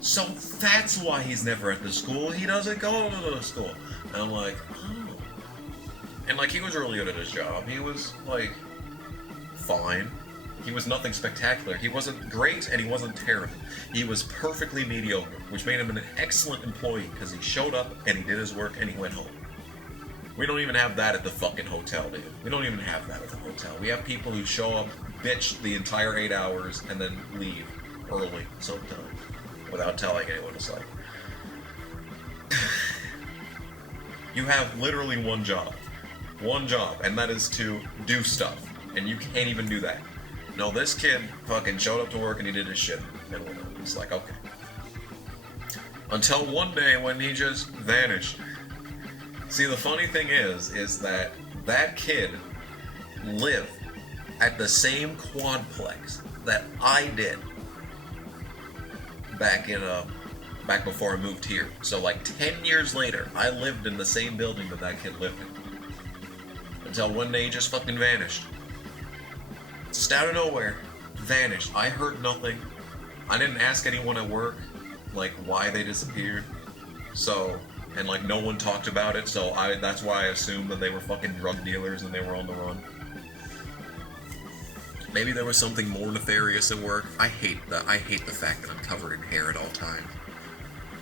so that's why he's never at the school. He doesn't go to the school. And I'm like, oh. And, like, he was really good at his job. He was, like, fine. He was nothing spectacular. He wasn't great, and he wasn't terrible. He was perfectly mediocre, which made him an excellent employee, because he showed up, and he did his work, and he went home. We don't even have that at the fucking hotel, dude. We don't even have that at the hotel. We have people who show up, bitch the entire 8 hours, and then leave early sometimes, without telling anyone. It's like, you have literally one job, and that is to do stuff, and you can't even do that. No, this kid fucking showed up to work and he did his shit, and went home. It's like, okay. Until one day when he just vanished. See, the funny thing is that that kid lived at the same quadplex that I did back before I moved here. So like 10 years later, I lived in the same building that kid lived in. Until one day he just fucking vanished. Just out of nowhere, vanished. I heard nothing. I didn't ask anyone at work. like, why they disappeared. So, and like, no one talked about it, so that's why I assumed that they were fucking drug dealers and they were on the run. Maybe there was something more nefarious at work. I hate the fact that I'm covered in hair at all times.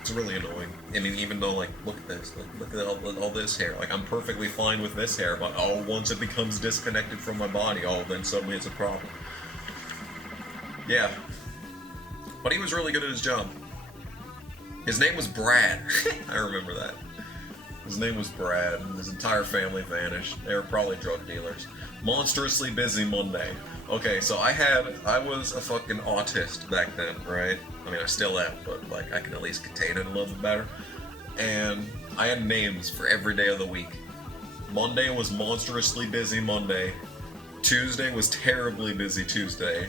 It's really annoying. I mean, even though, like, look at this. Look at all this hair. Like, I'm perfectly fine with this hair, but once it becomes disconnected from my body, then suddenly it's a problem. Yeah. But he was really good at his job. His name was Brad. I remember that. His name was Brad, and his entire family vanished. They were probably drug dealers. Monstrously busy Monday. Okay, so I was a fucking autist back then, right? I mean, I still am, but, like, I can at least contain it a little bit better. And I had names for every day of the week. Monday was monstrously busy Monday. Tuesday was terribly busy Tuesday.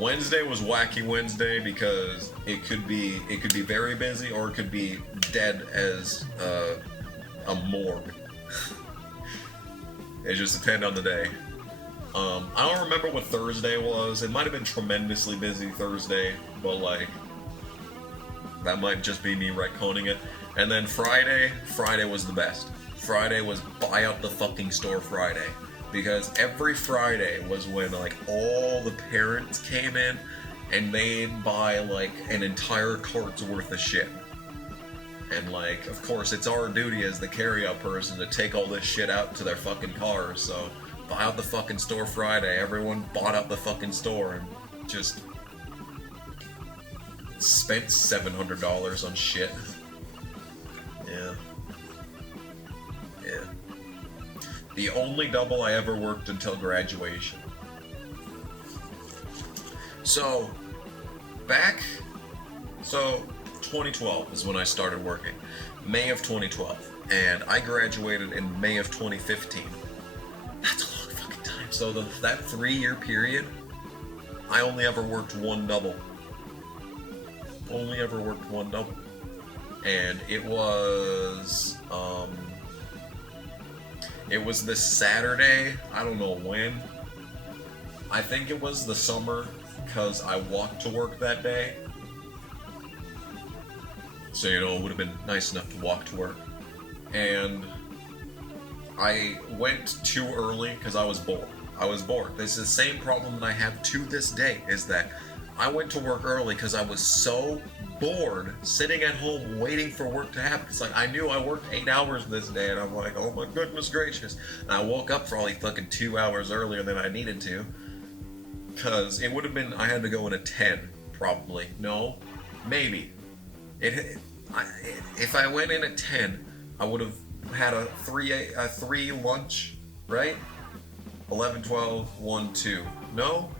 Wednesday was wacky Wednesday because it could be very busy or it could be dead as a morgue. It just depended on the day. I don't remember what Thursday was. It might have been tremendously busy Thursday, but like that might just be me retconning it. And then Friday was the best. Friday was buy out the fucking store Friday. Because every Friday was when, like, all the parents came in and they'd buy, like, an entire cart's worth of shit. And, like, of course, it's our duty as the carry-out person to take all this shit out to their fucking cars, so buy out the fucking store Friday. Everyone bought out the fucking store and just spent $700 on shit. Yeah. Yeah. The only double I ever worked until graduation. So, 2012 is when I started working. May of 2012. And I graduated in May of 2015. That's a long fucking time. So that 3-year period, I only ever worked one double. Only ever worked one double. And it was this Saturday, I don't know when. I think it was the summer, because I walked to work that day. So, you know, it would have been nice enough to walk to work. And I went too early because I was bored. This is the same problem that I have to this day, is that I went to work early because I was so bored sitting at home waiting for work to happen. It's like, I knew I worked 8 hours this day, and I'm like, oh my goodness gracious. And I woke up probably fucking 2 hours earlier than I needed to, because it would have been, I had to go in at 10, probably. No, maybe. If I went in at 10, I would have had a 3 lunch, right? 11, 12, 1, 2. No?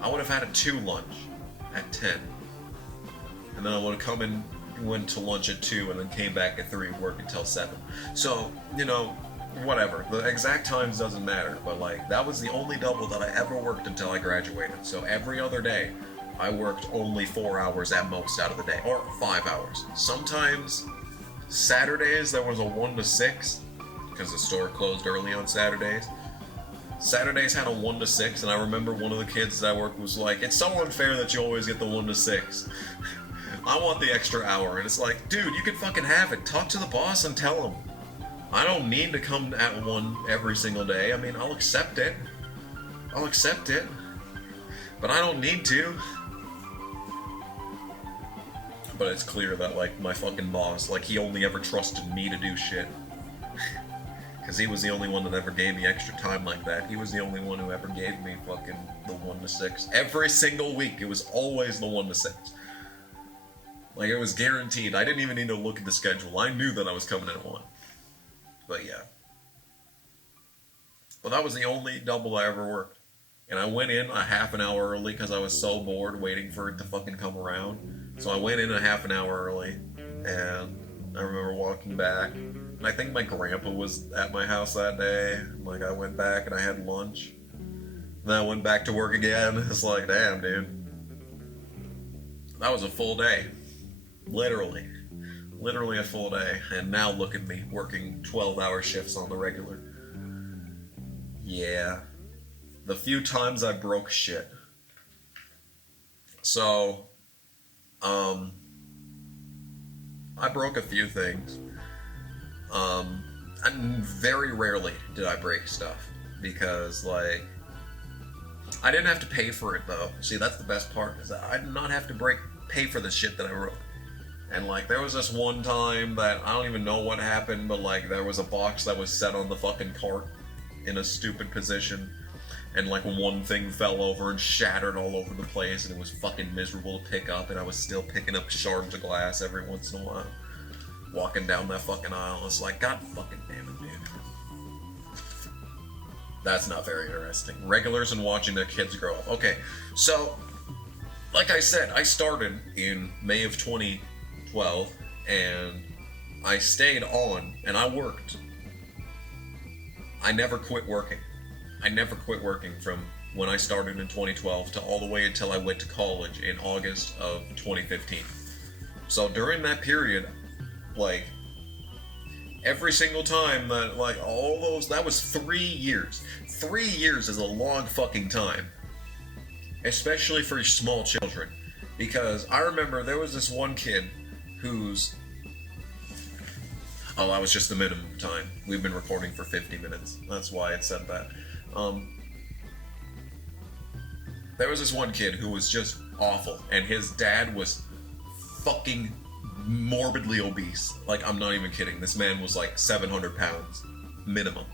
I would have had a 2 lunch at 10. And then I would have come in, went to lunch at 2, and then came back at 3, work until 7. So, you know, whatever. The exact times doesn't matter, but like, that was the only double that I ever worked until I graduated. So every other day, I worked only 4 hours at most out of the day, or 5 hours. Sometimes, Saturdays, there was a 1 to 6, because the store closed early on Saturdays. Saturdays had a 1 to 6, and I remember one of the kids that I worked was like, it's so unfair that you always get the 1 to 6. I want the extra hour. And it's like, dude, you can fucking have it. Talk to the boss and tell him. I don't need to come at 1 every single day. I mean, I'll accept it. But I don't need to. But it's clear that, like, my fucking boss, like, he only ever trusted me to do shit. Because he was the only one that ever gave me extra time like that. He was the only one who ever gave me fucking the 1 to 6. Every single week, it was always the 1 to 6. Like, it was guaranteed. I didn't even need to look at the schedule. I knew that I was coming in at 1. But yeah. But that was the only double I ever worked. And I went in a half an hour early because I was so bored waiting for it to fucking come around. So I went in a half an hour early. And I remember walking back. And I think my grandpa was at my house that day. Like, I went back and I had lunch. And then I went back to work again. It's like, damn, dude. That was a full day. Literally a full day. And now look at me, working 12-hour shifts on the regular. Yeah. The few times I broke shit. So, Um, I broke a few things. And very rarely did I break stuff because, like, I didn't have to pay for it though. See, that's the best part, is that I did not have to pay for the shit that I broke. And like, there was this one time that I don't even know what happened, but like, there was a box that was set on the fucking cart in a stupid position, and like one thing fell over and shattered all over the place, and it was fucking miserable to pick up, and I was still picking up shards of glass every once in a while. Walking down that fucking aisle, it's like, god fucking damn it, dude. That's not very interesting. Regulars and watching their kids grow up. Okay, so, like I said, I started in May of 2012, and I stayed on, and I worked. I never quit working. I never quit working from when I started in 2012 to all the way until I went to college in August of 2015. So during that period, like, every single time that, like, all those, that was 3 years. 3 years is a long fucking time. Especially for small children. Because I remember there was this one kid who's... Oh, that was just the minimum time. We've been recording for 50 minutes. That's why it said that. There was this one kid who was just awful. And his dad was fucking morbidly obese. Like, I'm not even kidding. This man was like 700 pounds minimum,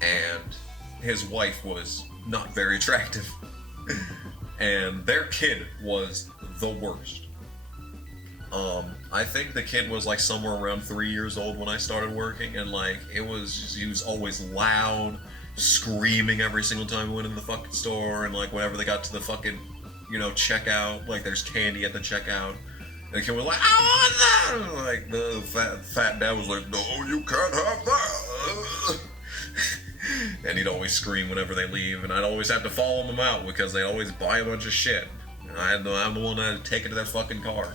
and his wife was not very attractive. And their kid was the worst. I think the kid was like somewhere around 3 years old when I started working, and like, he was always loud, screaming every single time we went in the fucking store, and like, whenever they got to the fucking, you know, checkout, like, there's candy at the checkout. And the kid was like, I want that! Like, the fat dad was like, no, you can't have that! And he'd always scream whenever they leave, and I'd always have to follow them out because they always buy a bunch of shit. I'm the one that had to take it to their fucking car.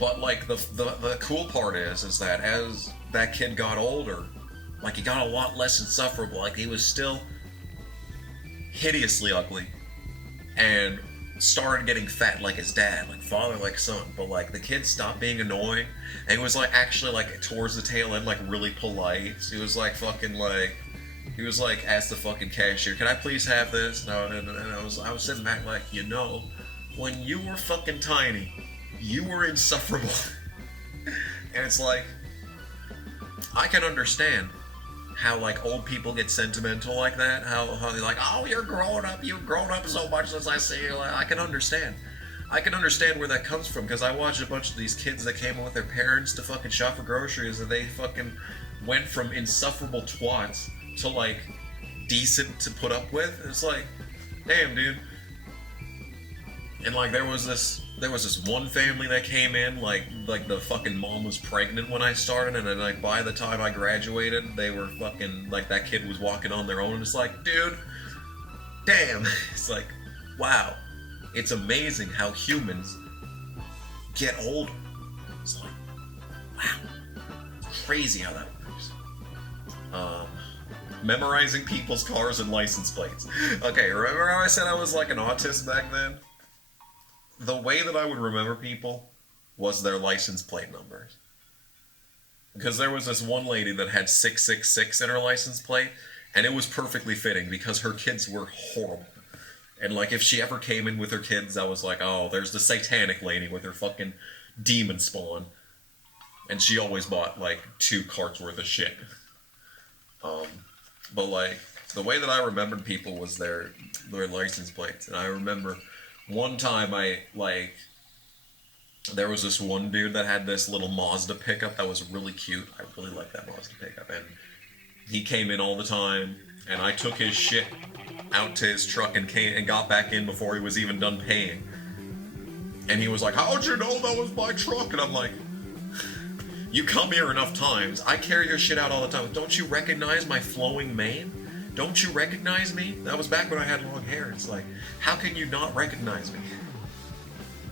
But, like, the cool part is that as that kid got older, like, he got a lot less insufferable. Like, he was still hideously ugly, and started getting fat like his dad, like father like son, but like the kid stopped being annoying, and he was like actually like towards the tail end like really polite. He was like fucking like, he was like, asked the fucking cashier, can I please have this? And I was sitting back like, you know, when you were fucking tiny, you were insufferable. And it's like, I can understand how like old people get sentimental like that, how they're like, oh, you've grown up so much since I see you. Like, I can understand where that comes from, because I watched a bunch of these kids that came in with their parents to fucking shop for groceries, and they fucking went from insufferable twats to like decent to put up with. It's like, damn, dude. And like, there was this one family that came in, like the fucking mom was pregnant when I started, and then like by the time I graduated, they were fucking, like, that kid was walking on their own, and it's like, dude, damn. It's like, wow, it's amazing how humans get older. It's like, wow, it's crazy how that works. Memorizing people's cars and license plates. Okay, remember how I said I was like an autist back then? The way that I would remember people was their license plate numbers. Because there was this one lady that had 666 in her license plate, and it was perfectly fitting because her kids were horrible. And like, if she ever came in with her kids, I was like, oh, there's the satanic lady with her fucking demon spawn. And she always bought like 2 carts worth of shit. But like, the way that I remembered people was their license plates. And I remember one time there was this one dude that had this little Mazda pickup that was really cute. I really liked that Mazda pickup, and he came in all the time, and I took his shit out to his truck and got back in before he was even done paying. And he was like, how'd you know that was my truck? And I'm like, you come here enough times, I carry your shit out all the time. Don't you recognize my flowing mane? Don't you recognize me? That was back when I had long hair. It's like, how can you not recognize me?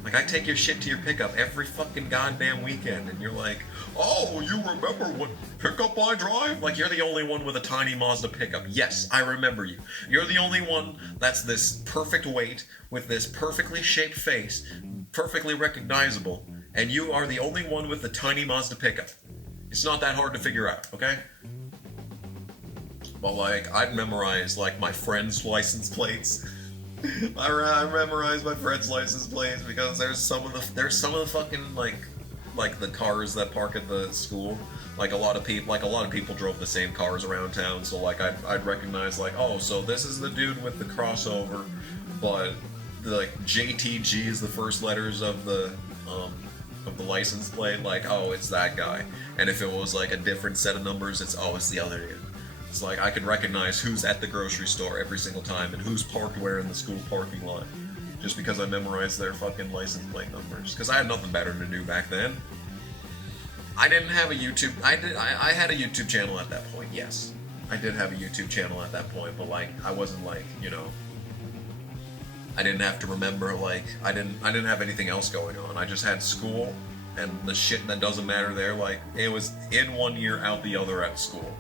Like, I take your shit to your pickup every fucking goddamn weekend, and you're like, oh, you remember what pickup I drive? Like, you're the only one with a tiny Mazda pickup. Yes, I remember you. You're the only one that's this perfect weight, with this perfectly shaped face, perfectly recognizable, and you are the only one with the tiny Mazda pickup. It's not that hard to figure out, okay? But, like, I'd memorize, like, my friend's license plates. I memorized my friend's license plates because there's some of the fucking like the cars that park at the school. Like a lot of people drove the same cars around town, so like I'd recognize, like, oh, so this is the dude with the crossover, but like JTG is the first letters of the license plate. Like, oh, it's that guy. And if it was like a different set of numbers, it's the other dude. It's like I could recognize who's at the grocery store every single time and who's parked where in the school parking lot, just because I memorized their fucking license plate numbers. Because I had nothing better to do back then. I didn't have a YouTube. I had a YouTube channel at that point. Yes, I did have a YouTube channel at that point, but like I wasn't like, you know, I didn't have to remember, like I didn't have anything else going on. I just had school and the shit that doesn't matter there. Like it was in one ear out the other at school.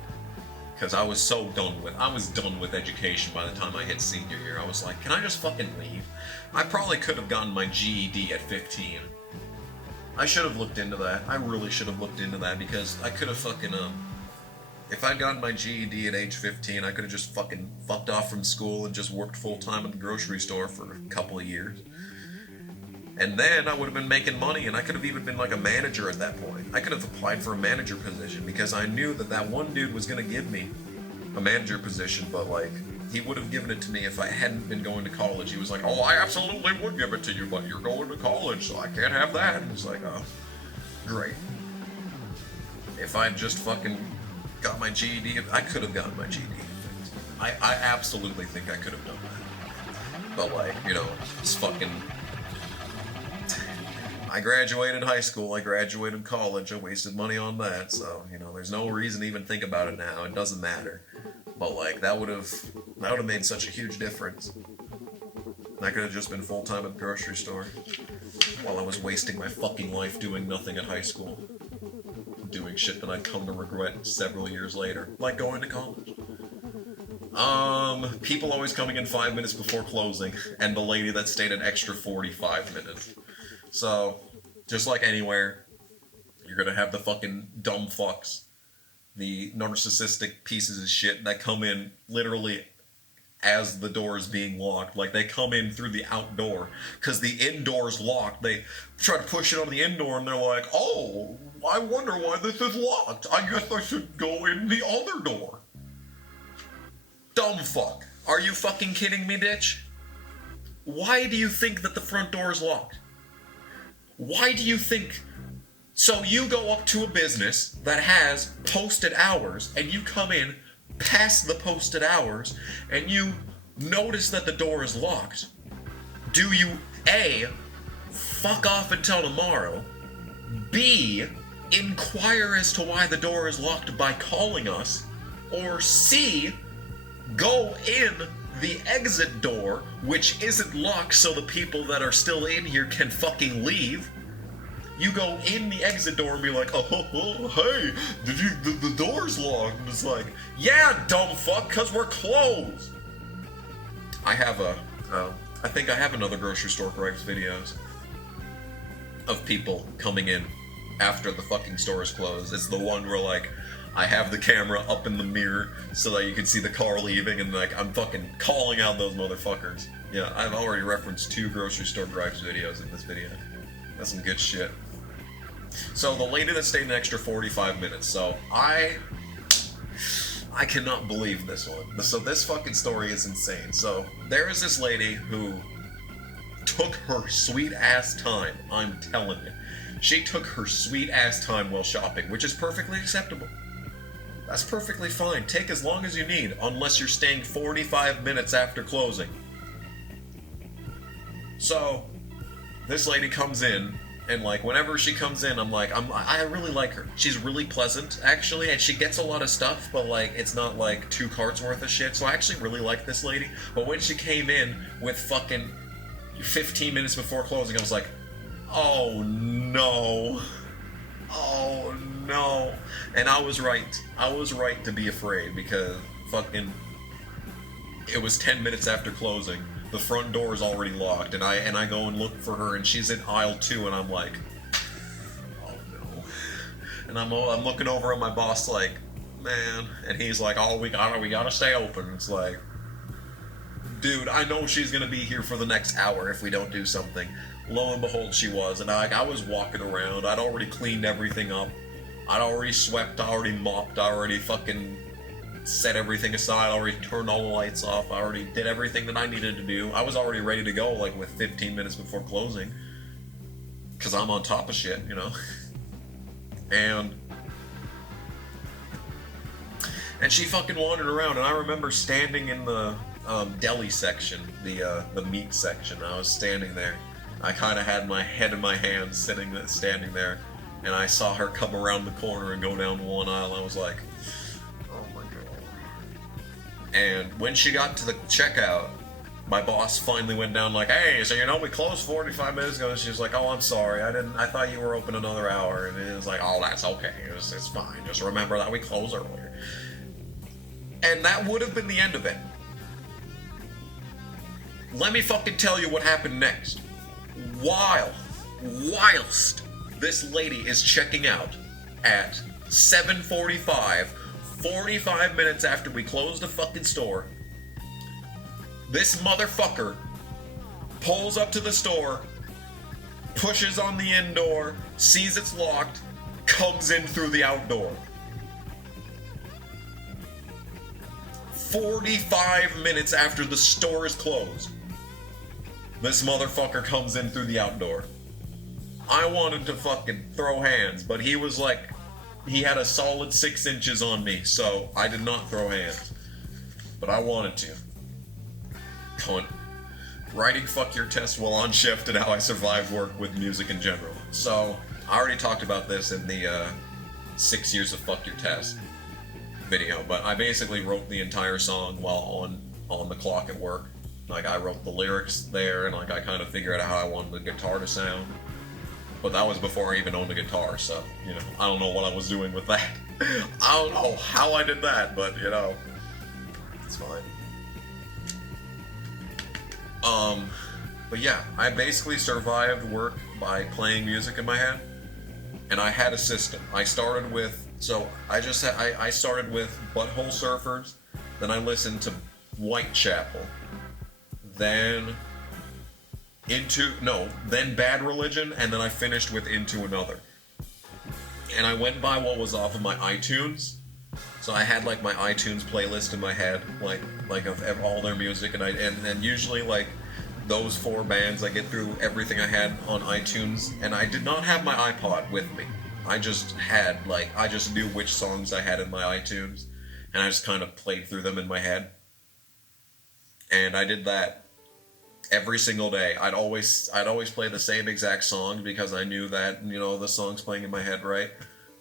Because I was done with education by the time I hit senior year. I was like, can I just fucking leave? I probably could have gotten my GED at 15. I should have looked into that. I really should have looked into that, because I could have fucking, if I'd gotten my GED at age 15, I could have just fucking fucked off from school and just worked full-time at the grocery store for a couple of years. And then I would have been making money, and I could have even been like a manager at that point. I could have applied for a manager position, because I knew that one dude was going to give me a manager position, but like, he would have given it to me if I hadn't been going to college. He was like, oh, I absolutely would give it to you, but you're going to college, so I can't have that. And it's like, oh, great. If I'd just fucking got my GED, I could have gotten my GED. I absolutely think I could have done that. But like, you know, it's fucking... I graduated high school, I graduated college, I wasted money on that, so, you know, there's no reason to even think about it now, it doesn't matter. But, like, that would have made such a huge difference. I could have just been full-time at the grocery store, while I was wasting my fucking life doing nothing at high school. Doing shit that I'd come to regret several years later, like going to college. People always coming in 5 minutes before closing, and the lady that stayed an extra 45 minutes. So, just like anywhere, you're gonna have the fucking dumb fucks, the narcissistic pieces of shit that come in literally as the door is being locked. Like, they come in through the outdoor, because the indoor's locked. They try to push it on the indoor, and they're like, oh, I wonder why this is locked. I guess I should go in the other door. Dumb fuck. Are you fucking kidding me, bitch? Why do you think that the front door is locked? Why do you think... So you go up to a business that has posted hours, and you come in past the posted hours, and you notice that the door is locked. Do you, A, fuck off until tomorrow, B, inquire as to why the door is locked by calling us, or C, go in the exit door, which isn't locked so the people that are still in here can fucking leave? You go in the exit door and be like, oh hey, the door's locked. And it's like, yeah, dumb fuck, cause we're closed. I have I think I have another grocery store gripes videos of people coming in after the fucking store is closed. It's the one where, like, I have the camera up in the mirror so that you can see the car leaving, and like, I'm fucking calling out those motherfuckers. Yeah, I've already referenced 2 grocery store gripes videos in this video. That's some good shit. So, the lady that stayed an extra 45 minutes. So, I cannot believe this one. So, this fucking story is insane. So, there is this lady who took her sweet-ass time. I'm telling you. She took her sweet-ass time while shopping, which is perfectly acceptable. That's perfectly fine. Take as long as you need, unless you're staying 45 minutes after closing. So, this lady comes in, and like, whenever she comes in, I'm like, I really like her. She's really pleasant, actually, and she gets a lot of stuff, but like, it's not like 2 carts worth of shit, so I actually really like this lady. But when she came in with fucking 15 minutes before closing, I was like, Oh no. Oh no. And I was right. I was right to be afraid because fucking it was 10 minutes after closing. The front door is already locked and I go and look for her and she's in aisle 2 and I'm like, oh no. And I'm looking over at my boss like, man, and he's like, oh, we gotta stay open. It's like, dude, I know she's gonna be here for the next hour if we don't do something. Lo and behold, she was, and I was walking around. I'd already cleaned everything up. I'd already swept, I already mopped, I already fucking set everything aside, I already turned all the lights off, I already did everything that I needed to do. I was already ready to go, like, with 15 minutes before closing. Because I'm on top of shit, you know? And she fucking wandered around, and I remember standing in the deli section, the meat section. I was standing there. I kind of had my head in my hands, standing there, and I saw her come around the corner and go down one aisle. I was like, oh my god. And when she got to the checkout, my boss finally went down like, hey, so you know we closed 45 minutes ago. And she was like, oh, I'm sorry, I thought you were open another hour. And it was like, oh, that's okay, it's fine. Just remember that we closed earlier. And that would have been the end of it. Let me fucking tell you what happened next. Whilst this lady is checking out at 7:45, 45 minutes after we closed the fucking store, this motherfucker pulls up to the store, pushes on the in door, sees it's locked, comes in through the outdoor. 45 minutes after the store is closed, this motherfucker comes in through the outdoor. I wanted to fucking throw hands, but he was like, he had a solid 6 inches on me, so I did not throw hands. But I wanted to. Cunt. Writing fuck your test while on shift and how I survived work with music in general. So, I already talked about this in the 6 years of fuck your test video, but I basically wrote the entire song while on the clock at work. Like, I wrote the lyrics there, and like I kind of figured out how I wanted the guitar to sound. But that was before I even owned a guitar, so, you know, I don't know what I was doing with that. I don't know how I did that, but, you know, it's fine. But yeah, I basically survived work by playing music in my head, and I had a system. I started with, I started with Butthole Surfers, then I listened to Whitechapel, then Bad Religion, and then I finished with Into Another. And I went by what was off of my iTunes. So I had like my iTunes playlist in my head, like of all their music, and usually like those 4 bands, I get through everything I had on iTunes, and I did not have my iPod with me. I just knew which songs I had in my iTunes, and I just kind of played through them in my head. And I did that every single day. I'd always play the same exact songs because I knew that, you know, the songs playing in my head, right?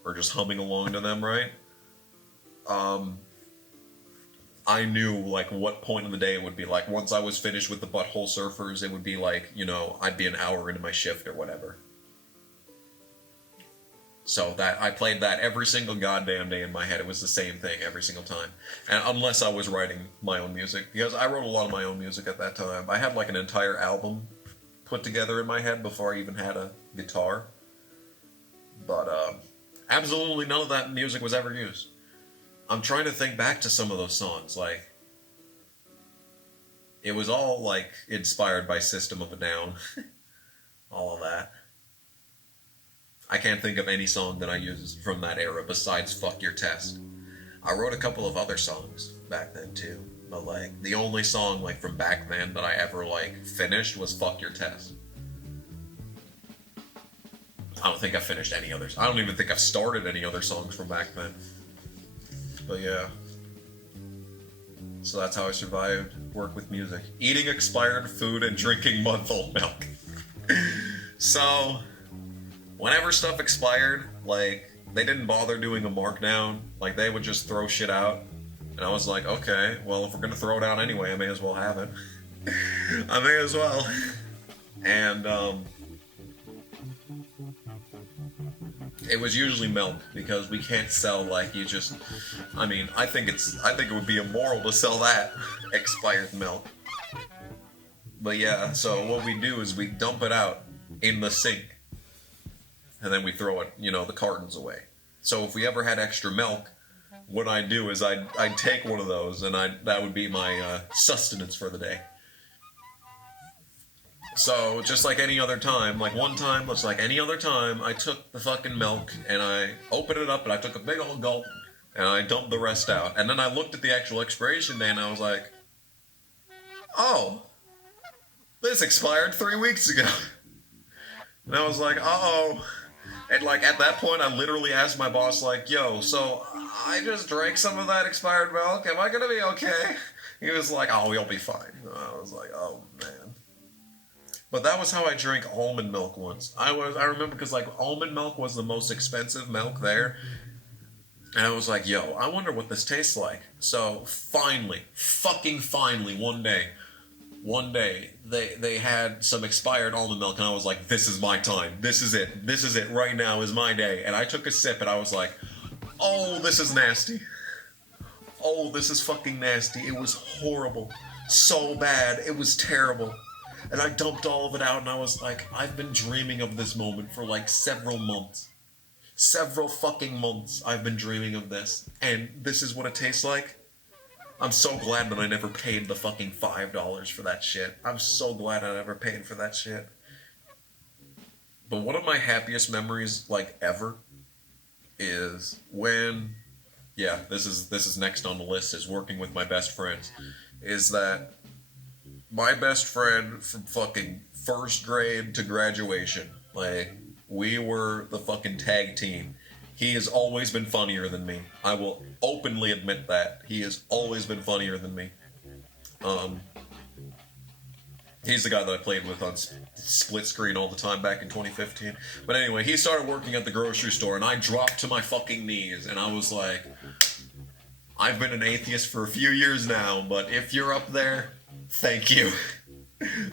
Or just humming along to them, right? I knew, like, what point in the day it would be. Like, once I was finished with the Butthole Surfers, it would be like, you know, I'd be an hour into my shift or whatever. So that I played that every single goddamn day in my head. It was the same thing every single time. And unless I was writing my own music, because I wrote a lot of my own music at that time. I had like an entire album put together in my head before I even had a guitar. But absolutely none of that music was ever used. I'm trying to think back to some of those songs, like, it was all, like, inspired by System of a Down. All of that. I can't think of any song that I used from that era besides Fuck Your Test. I wrote a couple of other songs back then, too. But, like, the only song, like, from back then that I ever, like, finished was Fuck Your Test. I don't think I finished any others. I don't even think I've started any other songs from back then. But yeah. So that's how I survived work with music. Eating expired food and drinking month-old milk. So, whenever stuff expired, like, they didn't bother doing a markdown. Like, they would just throw shit out. And I was like, okay, well, if we're gonna throw it out anyway, I may as well have it. I may as well. And, it was usually milk, because we can't sell, like, you just, I mean, I think it would be immoral to sell that expired milk. But yeah, so what we do is we dump it out in the sink, and then we throw it, the cartons away. So if we ever had extra milk, what I'd do is I'd take one of those, and that would be my sustenance for the day. So, just like any other time, like one time, just like any other time, I took the fucking milk, and I opened it up, and I took a big old gulp, and I dumped the rest out. And then I looked at the actual expiration date, and I was like, oh, this expired 3 weeks ago. And I was like, uh-oh. And, like, at that point, I literally asked my boss, like, yo, so I just drank some of that expired milk. Am I gonna be okay? He was like, oh, you'll be fine. And I was like, oh, man. But that was how I drank almond milk once. I remember, because, like, almond milk was the most expensive milk there. And I was like, yo, I wonder what this tastes like. So, finally, fucking finally, one day, they had some expired almond milk, and I was like, this is my time. This is it. Right now is my day. And I took a sip, and I was like, oh, this is nasty. Oh, this is fucking nasty. It was horrible. So bad. It was terrible. And I dumped all of it out, and I was like, I've been dreaming of this moment for like several months. Several fucking months I've been dreaming of this. And this is what it tastes like? I'm so glad that I never paid the fucking $5 for that shit. I'm so glad I never paid for that shit. But one of my happiest memories, like, ever, is when, yeah, this is next on the list, is working with my best friends, is that my best friend from fucking first grade to graduation, like, we were the fucking tag team. He has always been funnier than me. I will openly admit that. He has always been funnier than me. He's the guy that I played with on split screen all the time back in 2015. But anyway, he started working at the grocery store, and I dropped to my fucking knees, and I was like, I've been an atheist for a few years now, but if you're up there, thank you.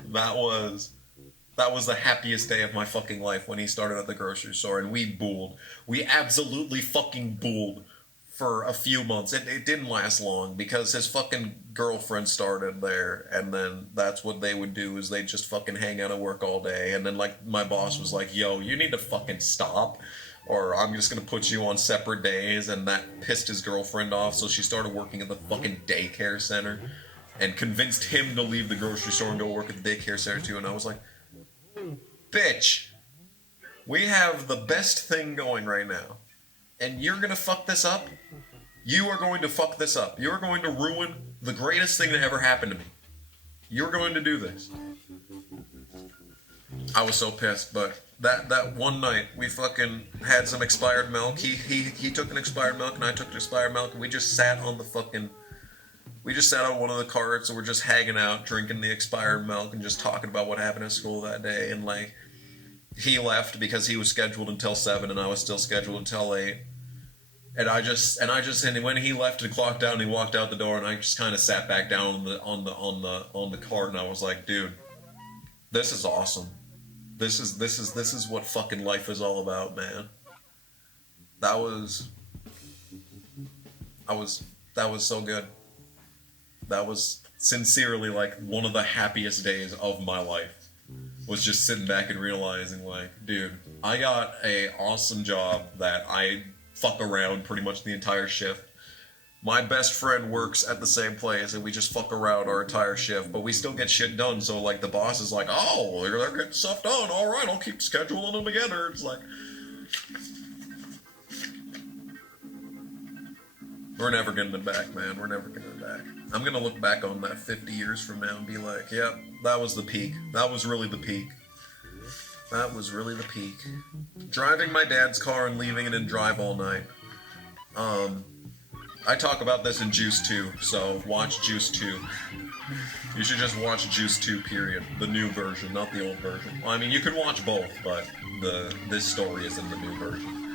That was the happiest day of my fucking life when he started at the grocery store, and we bulled. We absolutely fucking bulled for a few months. It didn't last long, because his fucking girlfriend started there, and then that's what they would do, is they'd just fucking hang out and work all day, and then, like, my boss was like, yo, you need to fucking stop, or I'm just gonna put you on separate days, and that pissed his girlfriend off, so she started working at the fucking daycare center, and convinced him to leave the grocery store and go work at the daycare center too, and I was like, bitch, we have the best thing going right now, and you're gonna fuck this up? You are going to fuck this up. You're going to ruin the greatest thing that ever happened to me. You're going to do this. I was so pissed, but that one night, we fucking had some expired milk. He took an expired milk, and I took an expired milk, and we just sat on one of the carts, and we're just hanging out, drinking the expired milk, and just talking about what happened at school that day. And, like, he left because he was scheduled until 7, and I was still scheduled until 8. And when he left and clocked out and he walked out the door, and I just kind of sat back down on the cart, and I was like, dude, this is awesome. This is what fucking life is all about, man. That was so good. That was sincerely, like, one of the happiest days of my life, was just sitting back and realizing, like, dude, I got a awesome job that I fuck around pretty much the entire shift. My best friend works at the same place, and we just fuck around our entire shift, but we still get shit done, so, like, the boss is like, oh, they're getting stuff done, alright, I'll keep scheduling them together. It's like, we're never getting it back, man. We're never getting it back. I'm gonna look back on that 50 years from now and be like, yep, that was the peak. That was really the peak. That was really the peak. Driving my dad's car and leaving it in drive all night. I talk about this in Juice 2, so watch Juice 2. You should just watch Juice 2, period. The new version, not the old version. Well, I mean, you can watch both, but this story is in the new version.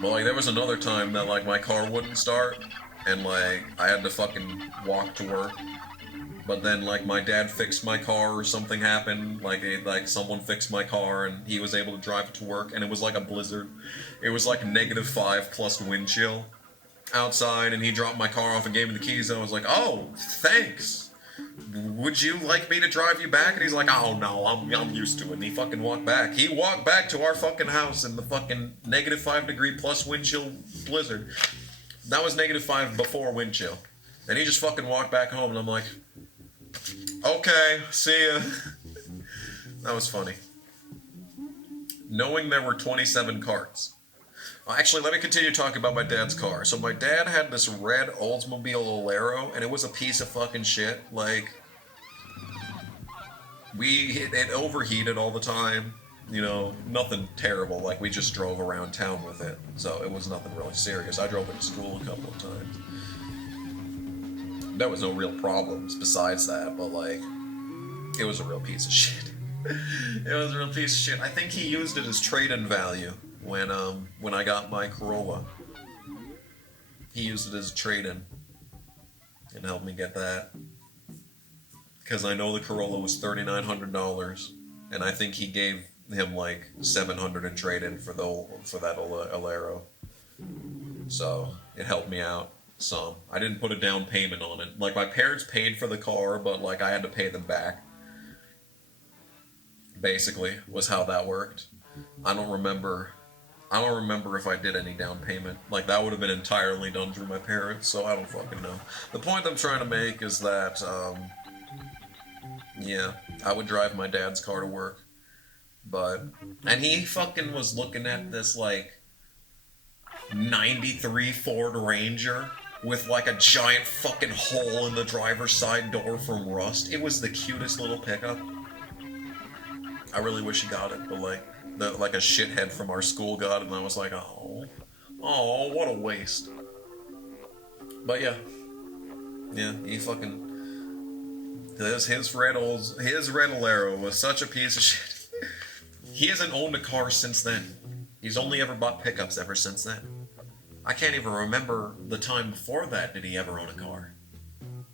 But, like, there was another time that, like, my car wouldn't start, and, like, I had to fucking walk to work. But then, like, my dad fixed my car or something happened. Like someone fixed my car and he was able to drive it to work. And it was like a blizzard. It was like -5 plus wind chill outside. And he dropped my car off and gave me the keys. And I was like, oh, thanks. Would you like me to drive you back? And he's like, oh, no, I'm used to it. And he fucking walked back. He walked back to our fucking house in the fucking -5 degree plus wind chill blizzard. That was -5 before wind chill. And he just fucking walked back home. And I'm like... okay, see ya. That was funny. Knowing there were 27 carts. Actually, let me continue talking about my dad's car. So my dad had this red Oldsmobile Alero, and it was a piece of fucking shit. Like, it overheated all the time. You know, nothing terrible. Like, we just drove around town with it. So it was nothing really serious. I drove it to school a couple of times. There was no real problems besides that, but, like, it was a real piece of shit. It was a real piece of shit. I think he used it as trade-in value when I got my Corolla. He used it as a trade-in and helped me get that. Because I know the Corolla was $3,900, and I think he gave him, like, $700 in trade-in for that Alero. So, it helped me out. Some. I didn't put a down payment on it. Like, my parents paid for the car, but, like, I had to pay them back. Basically, was how that worked. I don't remember if I did any down payment. Like, that would have been entirely done through my parents, so I don't fucking know. The point I'm trying to make is that, yeah, I would drive my dad's car to work. And he fucking was looking at this, like, 93 Ford Ranger with, like, a giant fucking hole in the driver's side door from rust. It was the cutest little pickup. I really wish he got it, but, like a shithead from our school got it, and I was like, oh, what a waste. But yeah, he fucking, his red Alero was such a piece of shit. He hasn't owned a car since then. He's only ever bought pickups ever since then. I can't even remember the time before that did he ever own a car.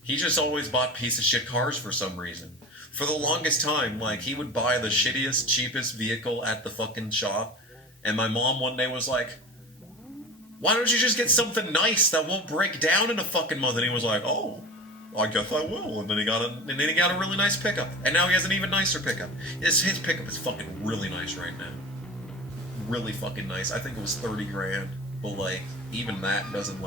He just always bought piece of shit cars for some reason. For the longest time, like, he would buy the shittiest, cheapest vehicle at the fucking shop, and my mom one day was like, why don't you just get something nice that won't break down in a fucking month? And he was like, oh, I guess I will. And then he got a really nice pickup. And now he has an even nicer pickup. His pickup is fucking really nice right now. Really fucking nice. I think it was 30 grand. But, like, even that doesn't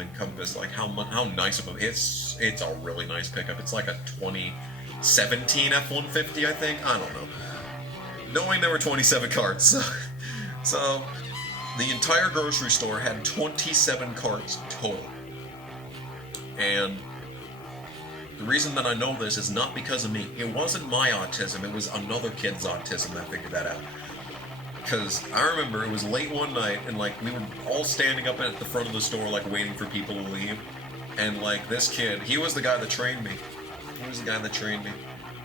encompass, like, how nice of a... It's a really nice pickup. It's like a 2017 F-150, I think. I don't know. Knowing there were 27 carts. So, the entire grocery store had 27 carts total. And the reason that I know this is not because of me. It wasn't my autism. It was another kid's autism that figured that out. Because I remember it was late one night, and, like, we were all standing up at the front of the store, like, waiting for people to leave. And, like, this kid, he was the guy that trained me.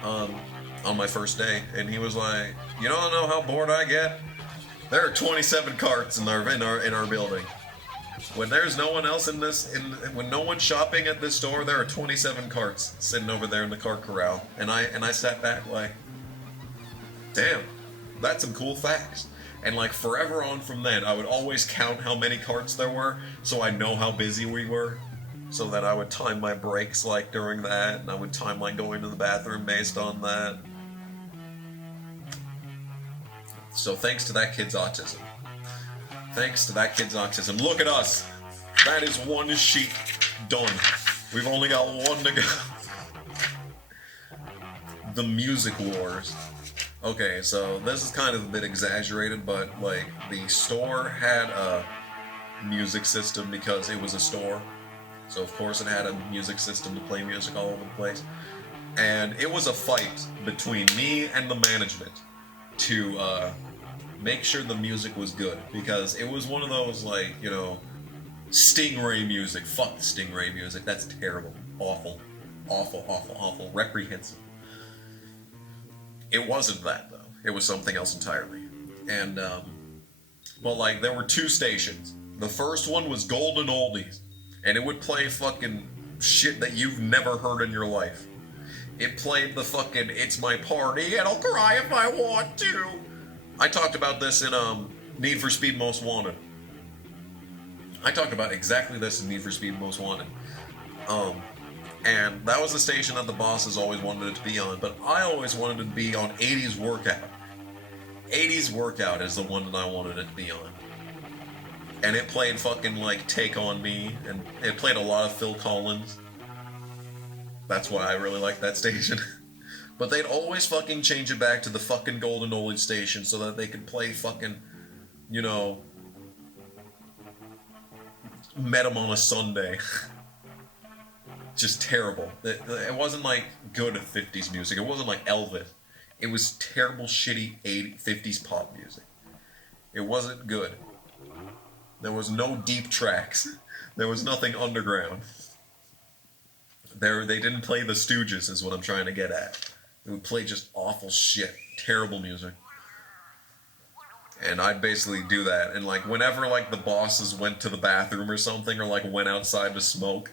On my first day. And he was like, you don't know how bored I get? There are 27 carts in our building. When there's no one else when no one's shopping at this store, there are 27 carts sitting over there in the cart corral. And I sat back like, damn. That's some cool facts. And, like, forever on from then, I would always count how many carts there were, so I know how busy we were, so that I would time my breaks, like, during that, and I would time, like, going to the bathroom based on that. So thanks to that kid's autism. Look at us! That is one sheet done. We've only got one to go. The Music Wars. Okay, so this is kind of a bit exaggerated, but, like, the store had a music system because it was a store. So, of course, it had a music system to play music all over the place. And it was a fight between me and the management to make sure the music was good. Because it was one of those, like, you know, Stingray music. Fuck Stingray music. That's terrible. Awful. Awful. Reprehensible. It wasn't that, though. It was something else entirely. And, well, there were two stations. The first one was Golden Oldies. And it would play fucking shit that you've never heard in your life. It played the fucking "It's My Party and I'll cry if I want to." I talked about this in Need for Speed Most Wanted. I talked about exactly this in Need for Speed Most Wanted. And that was the station that the bosses always wanted it to be on, but I always wanted it to be on 80s Workout. 80s Workout is the one that I wanted it to be on. And it played fucking like Take On Me, and it played a lot of Phil Collins. That's why I really like that station. But they'd always fucking change it back to the fucking Golden Oldie station so that they could play fucking, you know, Met 'em on a Sunday. Just terrible. It wasn't like good 50s music. It wasn't like Elvis. It was terrible, shitty 50s pop music. It wasn't good. There was no deep tracks. There was nothing underground. They didn't play the Stooges, is what I'm trying to get at. They would play just awful shit. Terrible music. And I'd basically do that. And like whenever like the bosses went to the bathroom or something, or like went outside to smoke,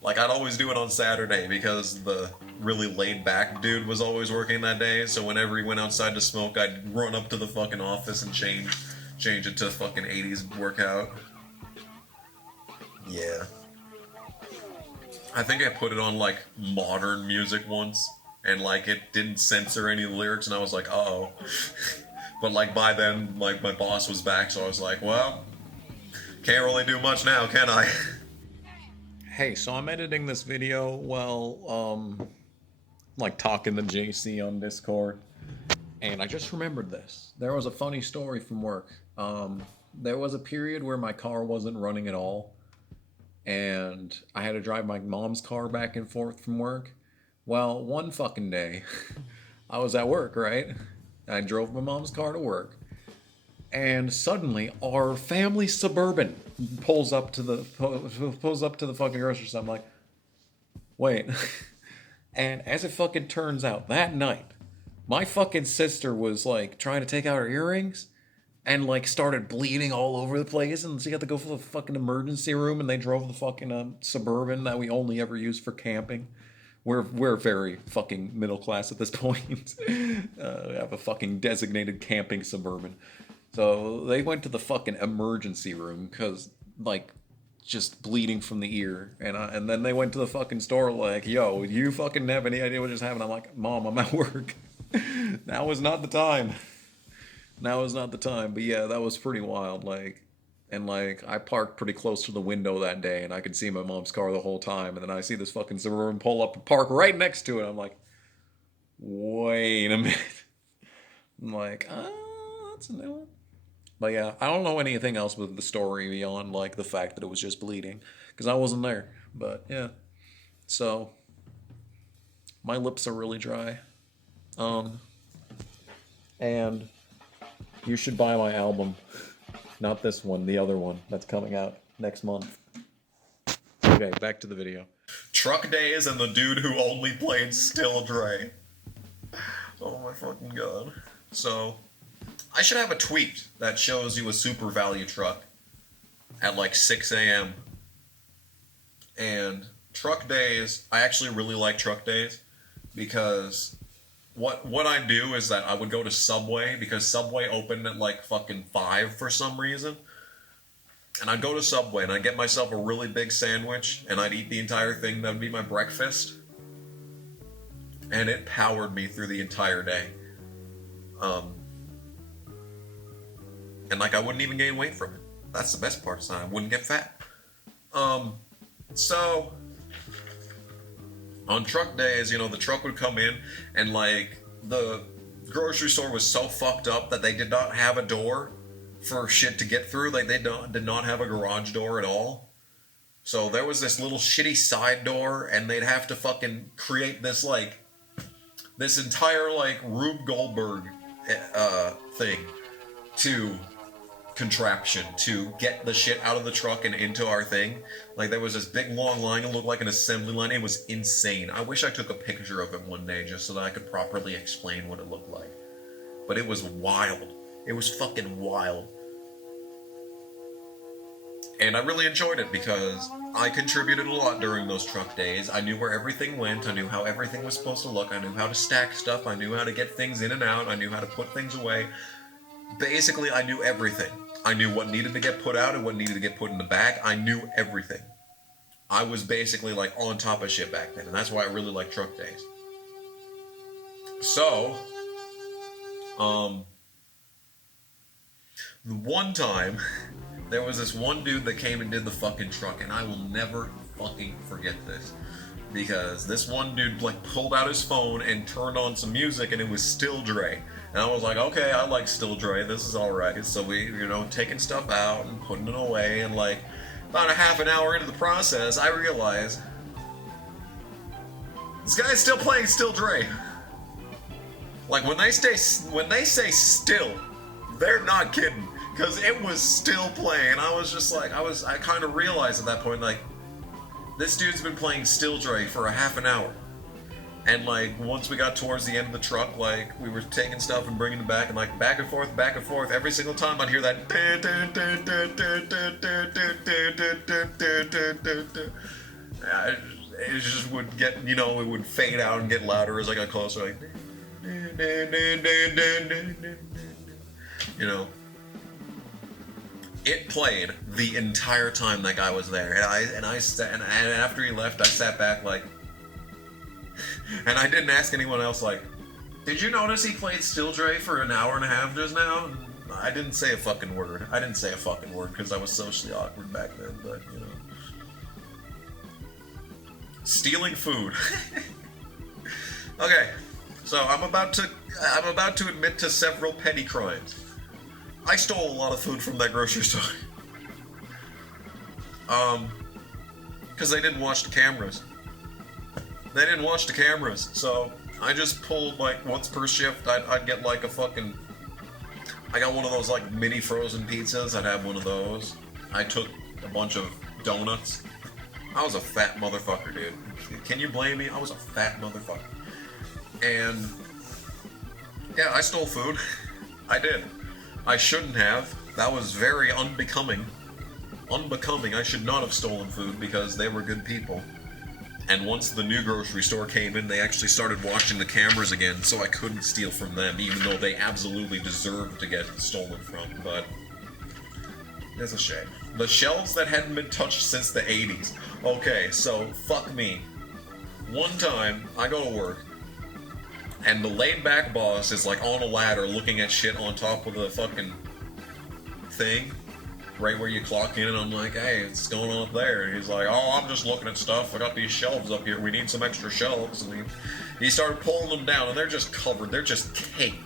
like I'd always do it on Saturday because the really laid back dude was always working that day. So whenever he went outside to smoke, I'd run up to the fucking office and change it to fucking 80s Workout. Yeah. I think I put it on like modern music once, and like it didn't censor any lyrics, and I was like, uh-oh. But like by then, like my boss was back, so I was like, well, can't really do much now, can I? Hey, so I'm editing this video while like talking to JC on Discord, and I just remembered this. There was a funny story from work. There was a period where my car wasn't running at all, and I had to drive my mom's car back and forth from work. Well, one fucking day, I was at work, right? I drove my mom's car to work, and suddenly our family Suburban pulls up to the fucking grocery store. I'm like, wait. And as it fucking turns out, that night, my fucking sister was like trying to take out her earrings and like started bleeding all over the place, and she had to go for the fucking emergency room, and they drove the fucking Suburban that we only ever use for camping. We're very fucking middle class at this point. We have a fucking designated camping Suburban. So they went to the fucking emergency room because like just bleeding from the ear, and then they went to the fucking store like, yo, you fucking have any idea what just happened? I'm like, Mom, I'm at work. Now is not the time. Now is not the time. But yeah, that was pretty wild. Like, and like I parked pretty close to the window that day, and I could see my mom's car the whole time. And then I see this fucking Suburban pull up and park right next to it. I'm like, wait a minute. I'm like, that's a new one. But yeah, I don't know anything else with the story beyond like the fact that it was just bleeding, because I wasn't there. But yeah, so my lips are really dry. And you should buy my album. Not this one, the other one that's coming out next month. Okay, back to the video. Truck Days and the dude who only played Still Dre. Oh my fucking god. So, I should have a tweet that shows you a super value truck at like 6 a.m. And Truck Days, I actually really like Truck Days because what I do is that I would go to Subway, because Subway opened at like fucking 5 for some reason. And I'd go to Subway and I'd get myself a really big sandwich and I'd eat the entire thing. That would be my breakfast. And it powered me through the entire day. And like I wouldn't even gain weight from it. That's the best part, so I wouldn't get fat. So on Truck Days, you know, the truck would come in and like the grocery store was so fucked up that they did not have a door for shit to get through. Like they did not have a garage door at all. So there was this little shitty side door, and they'd have to fucking create this like this entire like Rube Goldberg thing to contraption to get the shit out of the truck and into our thing. Like there was this big long line. It looked like an assembly line. It was insane. I wish I took a picture of it one day just so that I could properly explain what it looked like. But it was wild. It was fucking wild. And I really enjoyed it because I contributed a lot during those truck days. I knew where everything went. I knew how everything was supposed to look. I knew how to stack stuff. I knew how to get things in and out. I knew how to put things away. Basically, I knew everything. I knew what needed to get put out and what needed to get put in the back. I knew everything. I was basically like on top of shit back then, and that's why I really like truck days. So, the one time, there was this one dude that came and did the fucking truck, and I will never fucking forget this. Because this one dude like pulled out his phone and turned on some music, and it was Still Dre. And I was like, okay, I like Still Dre, this is alright. So we, taking stuff out and putting it away, and like, about a half an hour into the process, I realized this guy's still playing Still Dre. Like, when they say still, they're not kidding. Because it was still playing. I was just like, I kind of realized at that point, like, this dude's been playing Still Dre for a half an hour. And like, once we got towards the end of the truck, like, we were taking stuff and bringing it back, and like, back and forth, every single time I'd hear that. It just would get, it would fade out and get louder as I got closer, like, It played the entire time that guy was there, and after he left, I sat back like, and I didn't ask anyone else like, did you notice he played Still Dre for an hour and a half just now? I didn't say a fucking word. Because I was socially awkward back then, but stealing food. Okay, so I'm about to admit to several petty crimes. I stole a lot of food from that grocery store. Because they didn't watch the cameras. So I just pulled, like, once per shift, I'd get, like, I got one of those, like, mini frozen pizzas. I'd have one of those. I took a bunch of donuts. I was a fat motherfucker, dude. Can you blame me? I was a fat motherfucker. And, yeah, I stole food. I did. I shouldn't have. That was very unbecoming. I should not have stolen food because they were good people. And once the new grocery store came in, they actually started watching the cameras again, so I couldn't steal from them, even though they absolutely deserved to get stolen from. But it's a shame. The shelves that hadn't been touched since the 80s. Okay, so fuck me. One time, I go to work, and the laid-back boss is like on a ladder looking at shit on top of the fucking thing, right where you clock in, and I'm like, hey, what's going on up there? And he's like, oh, I'm just looking at stuff. I got these shelves up here. We need some extra shelves. And he started pulling them down, and they're just covered. They're just caked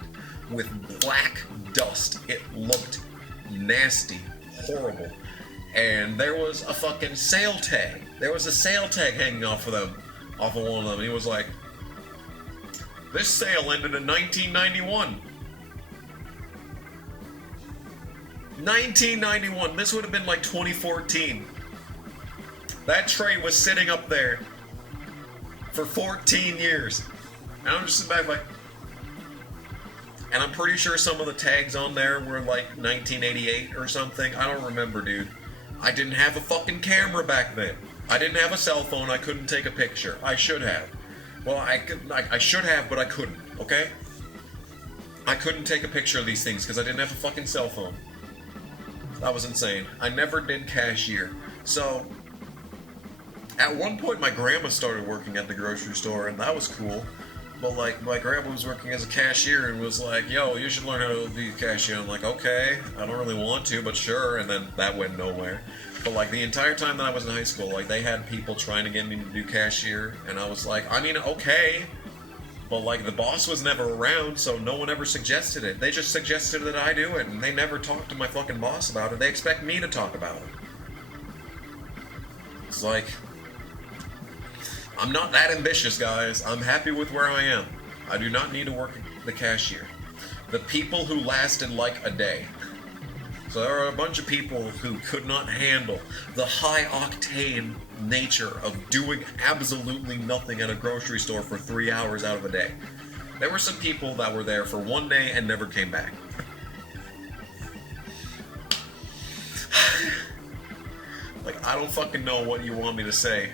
with black dust. It looked nasty, horrible. And there was a fucking sale tag. There was a sale tag hanging off of one of them. And he was like, this sale ended in 1991. 1991. This would have been like 2014. That tray was sitting up there for 14 years. And I'm just sitting back like... And I'm pretty sure some of the tags on there were like 1988 or something. I don't remember, dude. I didn't have a fucking camera back then. I didn't have a cell phone. I couldn't take a picture. I should have. Well, I should have, but I couldn't, okay? I couldn't take a picture of these things because I didn't have a fucking cell phone. That was insane. I never did cashier. So, at one point my grandma started working at the grocery store, and that was cool. But, like, my grandma was working as a cashier and was like, yo, you should learn how to be a cashier. I'm like, okay, I don't really want to, but sure. And then that went nowhere. But, like, the entire time that I was in high school, like, they had people trying to get me to do cashier. And I was like, I mean, okay. But, like, the boss was never around, so no one ever suggested it. They just suggested that I do it, and they never talked to my fucking boss about it. They expect me to talk about it. It's like... I'm not that ambitious, guys. I'm happy with where I am. I do not need to work the cashier. The people who lasted like a day. So there are a bunch of people who could not handle the high-octane nature of doing absolutely nothing at a grocery store for 3 hours out of a day. There were some people that were there for one day and never came back. Like, I don't fucking know what you want me to say.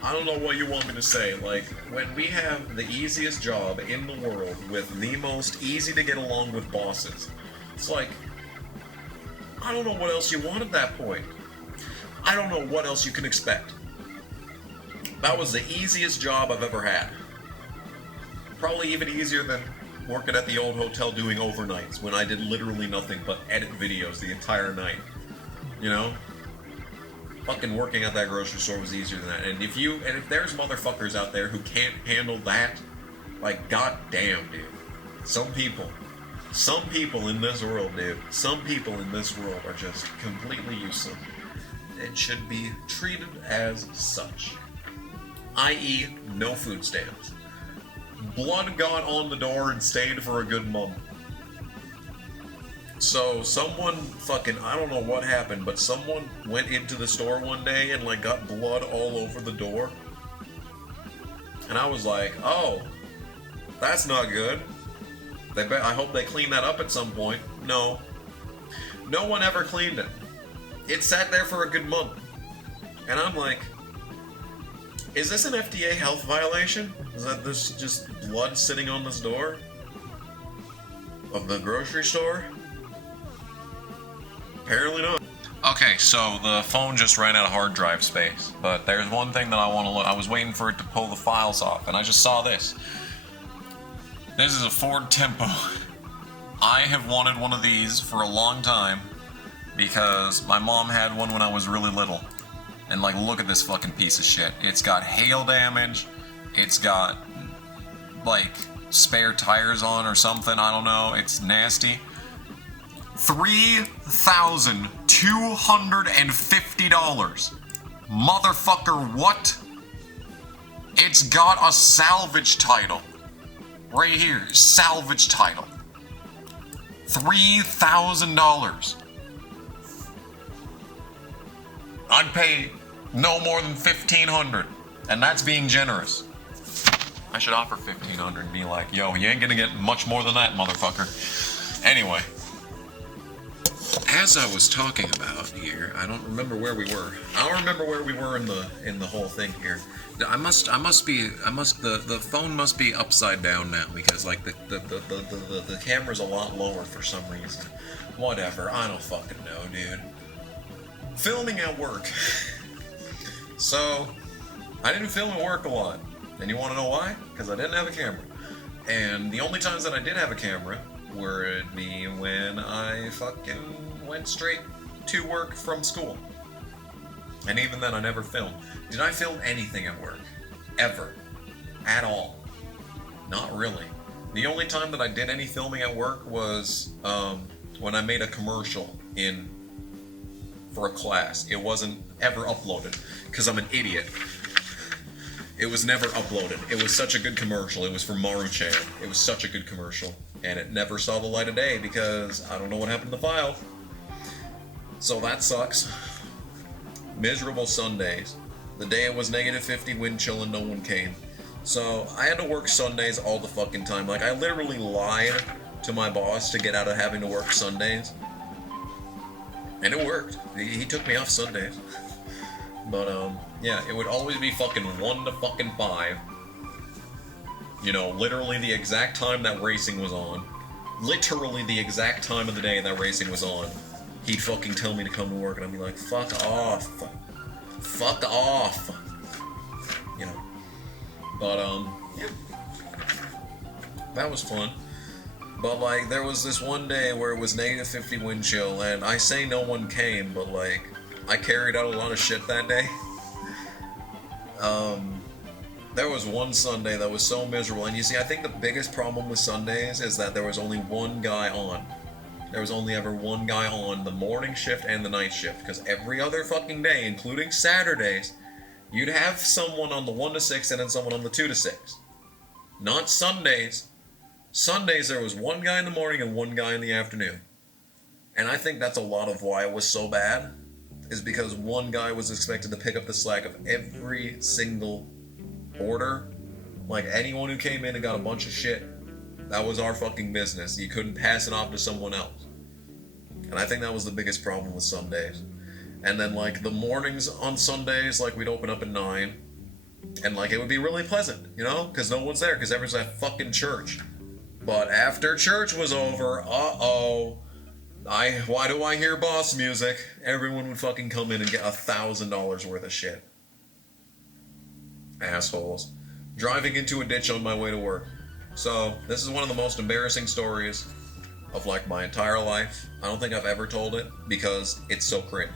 I don't know what you want me to say. Like, when we have the easiest job in the world with the most easy to get along with bosses, it's like, I don't know what else you want at that point. I don't know what else you can expect. That was the easiest job I've ever had. Probably even easier than working at the old hotel doing overnights when I did literally nothing but edit videos the entire night. You know? Fucking working at that grocery store was easier than that. And if there's motherfuckers out there who can't handle that, like, goddamn, dude. Some people in this world, dude, some people in this world are just completely useless and should be treated as such. I.e., no food stamps. Blood got on the door and stayed for a good month. So someone fucking, I don't know what happened, but someone went into the store one day and like got blood all over the door. And I was like, oh, that's not good. I hope they clean that up at some point. No. No one ever cleaned it. It sat there for a good month. And I'm like, is this an FDA health violation? Is that this just blood sitting on this door of the grocery store? Apparently not. Okay, so the phone just ran out of hard drive space, but there's one thing that I want to look. I was waiting for it to pull the files off, and I just saw this. This is a Ford Tempo. I have wanted one of these for a long time because my mom had one when I was really little. And like, look at this fucking piece of shit. It's got hail damage. It's got like spare tires on or something. I don't know. It's nasty. $3,250. Motherfucker, what? It's got a salvage title. Right here, salvage title. $3,000. I'd pay no more than $1,500, and that's being generous. I should offer $1,500 and be like, yo, you ain't gonna get much more than that, motherfucker. Anyway, as I was talking about here, I don't remember where we were. I don't remember where we were in the whole thing here. The phone must be upside down now because like the camera's a lot lower for some reason. Whatever, I don't fucking know, dude. Filming at work. So, I didn't film at work a lot. And you want to know why? Because I didn't have a camera. And the only times that I did have a camera were when I fucking went straight to work from school. And even then, I never filmed. Did I film anything at work? Ever. At all. Not really. The only time that I did any filming at work was when I made a commercial for a class. It wasn't ever uploaded because I'm an idiot. It was never uploaded. It was such a good commercial. It was for Maruchan. It was such a good commercial. And it never saw the light of day because I don't know what happened to the file. So that sucks. Miserable Sundays. The day it was -50 wind chill and no one came. So I had to work Sundays all the fucking time. Like I literally lied to my boss to get out of having to work Sundays. And it worked. He took me off Sundays. But, yeah, it would always be fucking 1 to fucking 5. You know, literally the exact time that racing was on. Literally the exact time of the day that racing was on. He'd fucking tell me to come to work, and I'd be like, fuck off. Fuck off. You know. But, yeah. That was fun. But, like, there was this one day where it was -50 wind chill, and I say no one came, but, like, I carried out a lot of shit that day. There was one Sunday that was so miserable, and you see, I think the biggest problem with Sundays is that there was only one guy on. There was only ever one guy on the morning shift and the night shift, because every other fucking day, including Saturdays, you'd have someone on the 1 to 6 and then someone on the 2 to 6. Not Sundays. Sundays, there was one guy in the morning and one guy in the afternoon. And I think that's a lot of why it was so bad, is because one guy was expected to pick up the slack of every single order. Like, anyone who came in and got a bunch of shit, that was our fucking business. You couldn't pass it off to someone else. And I think that was the biggest problem with Sundays. And then, like, the mornings on Sundays, like, we'd open up at 9. And, like, it would be really pleasant, you know? Because no one's there, because everyone's at fucking church. But after church was over, why do I hear boss music? Everyone would fucking come in and get $1,000 worth of shit. Assholes. Driving into a ditch on my way to work. So, this is one of the most embarrassing stories of, like, my entire life. I don't think I've ever told it, because it's so cringe.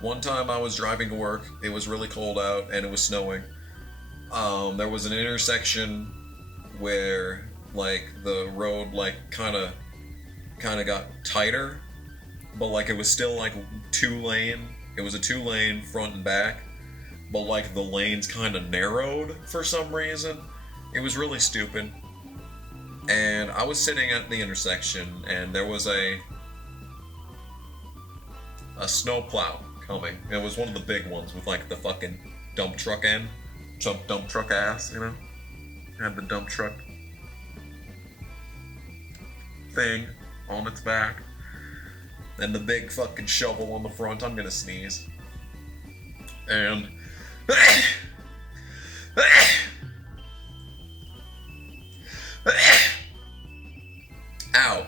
One time I was driving to work, it was really cold out, and it was snowing. There was an intersection where, like, the road, like, kinda got tighter, but, like, it was still, like, 2-lane. It was a 2-lane front and back, but, like, the lanes kinda narrowed for some reason. It was really stupid. And I was sitting at the intersection, and there was a snowplow coming. It was one of the big ones with, like, the fucking dump truck end. Dump truck ass, you know? It had the dump truck thing on its back. And the big fucking shovel on the front. I'm gonna sneeze. And... Ow.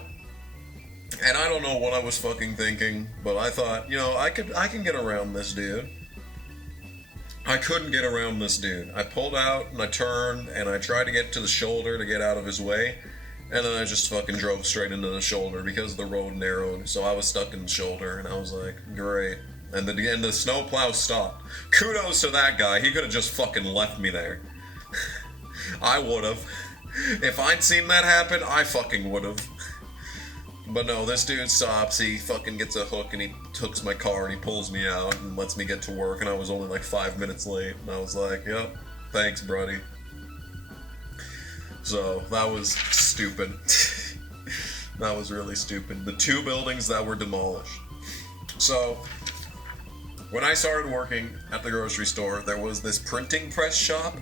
And I don't know what I was fucking thinking, but I thought, you know, I can get around this dude. I couldn't get around this dude. I pulled out and I turned and I tried to get to the shoulder to get out of his way, and then I just fucking drove straight into the shoulder because the road narrowed, so I was stuck in the shoulder, and I was like, great. And the snowplow stopped. Kudos to that guy. He could have just fucking left me there. I would have. If I'd seen that happen, I fucking would have. But no, this dude stops, he fucking gets a hook and he hooks my car and he pulls me out and lets me get to work, and I was only like 5 minutes late, and I was like, yep, thanks, buddy. So, that was stupid. That was really stupid. The 2 buildings that were demolished. So, when I started working at the grocery store, there was this printing press shop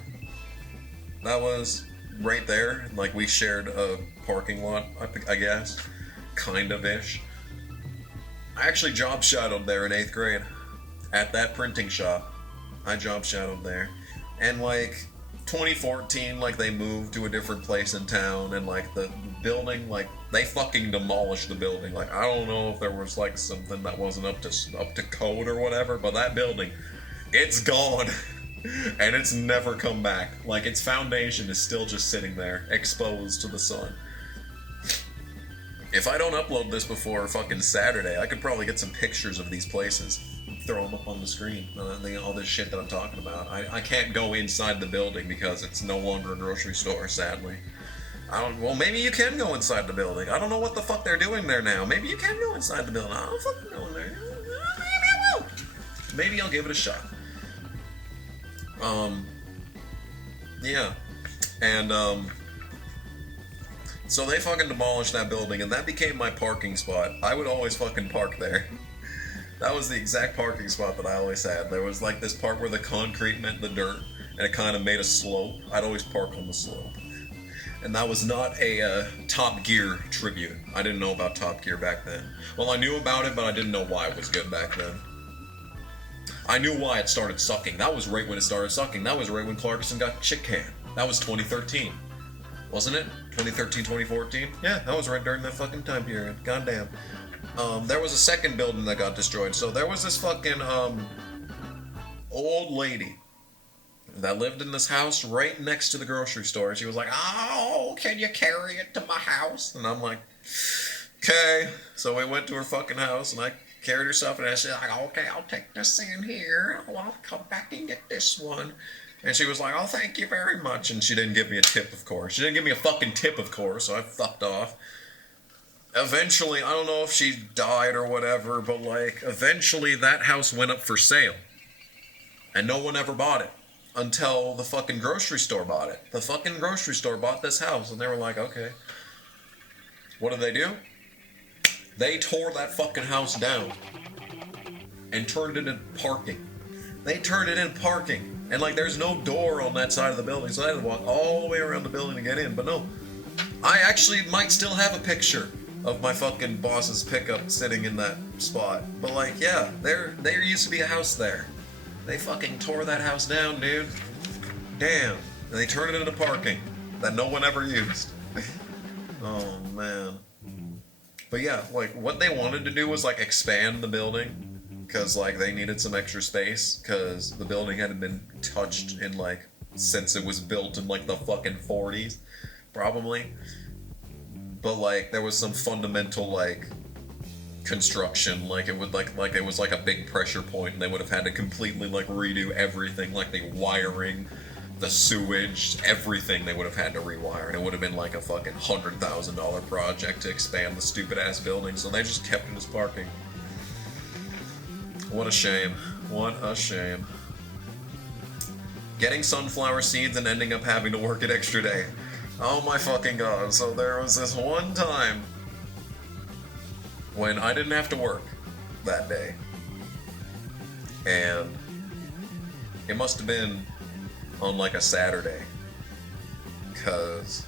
that was right there. Like, we shared a parking lot, I guess. Kind of-ish. I actually job shadowed there in 8th grade. At that printing shop. I job shadowed there. And, like, 2014, like, they moved to a different place in town, and, like, the building, like, they fucking demolished the building. Like, I don't know if there was, like, something that wasn't up to code or whatever, but that building, it's gone. And it's never come back. Like, its foundation is still just sitting there, exposed to the sun. If I don't upload this before fucking Saturday, I could probably get some pictures of these places, throw them up on the screen, all this shit that I'm talking about. I can't go inside the building because it's no longer a grocery store, sadly. Well, maybe you can go inside the building. I don't know what the fuck they're doing there now. Maybe you can go inside the building. I don't fucking know in there. Maybe I will. Maybe I'll give it a shot. Yeah. And, so they fucking demolished that building, and that became my parking spot. I would always fucking park there. That was the exact parking spot that I always had. There was like this part where the concrete met the dirt, and it kind of made a slope. I'd always park on the slope. And that was not a Top Gear tribute. I didn't know about Top Gear back then. Well, I knew about it, but I didn't know why it was good back then. I knew why it started sucking. That was right when it started sucking. That was right when Clarkson got shit canned. That was 2013. Wasn't it? 2013, 2014? Yeah, that was right during that fucking time period. Goddamn. There was a second building that got destroyed. So there was this fucking, old lady that lived in this house right next to the grocery store. She was like, oh, can you carry it to my house? And I'm like, okay. So we went to her fucking house, and I carried her stuff, and I said, like, okay, I'll take this in here. I'll come back and get this one. And she was like, oh, thank you very much. And she didn't give me a tip, of course. She didn't give me a fucking tip, of course, so I fucked off. Eventually, I don't know if she died or whatever, but, like, eventually that house went up for sale. And no one ever bought it. Until the fucking grocery store bought it. The fucking grocery store bought this house, and they were like, okay. What did they do? They tore that fucking house down. And turned it into parking. They turned it into parking. And, like, there's no door on that side of the building, so I had to walk all the way around the building to get in. But no, I actually might still have a picture of my fucking boss's pickup sitting in that spot. But like, yeah, there used to be a house there. They fucking tore that house down, dude. Damn. And they turned it into parking that no one ever used. Oh, man. But yeah, like, what they wanted to do was, like, expand the building, because, like, they needed some extra space, because the building hadn't been touched in, like, since it was built in, like, the fucking 40s, probably. But, like, there was some fundamental, like, construction, like, it would, like, it was, like, a big pressure point, and they would have had to completely, like, redo everything, like, the wiring, the sewage, everything they would have had to rewire, and it would have been like a fucking $100,000 project to expand the stupid ass building, so they just kept it as parking. What a shame. What a shame. Getting sunflower seeds and ending up having to work an extra day. Oh my fucking god. So there was this one time when I didn't have to work that day, and it must have been on like a Saturday, because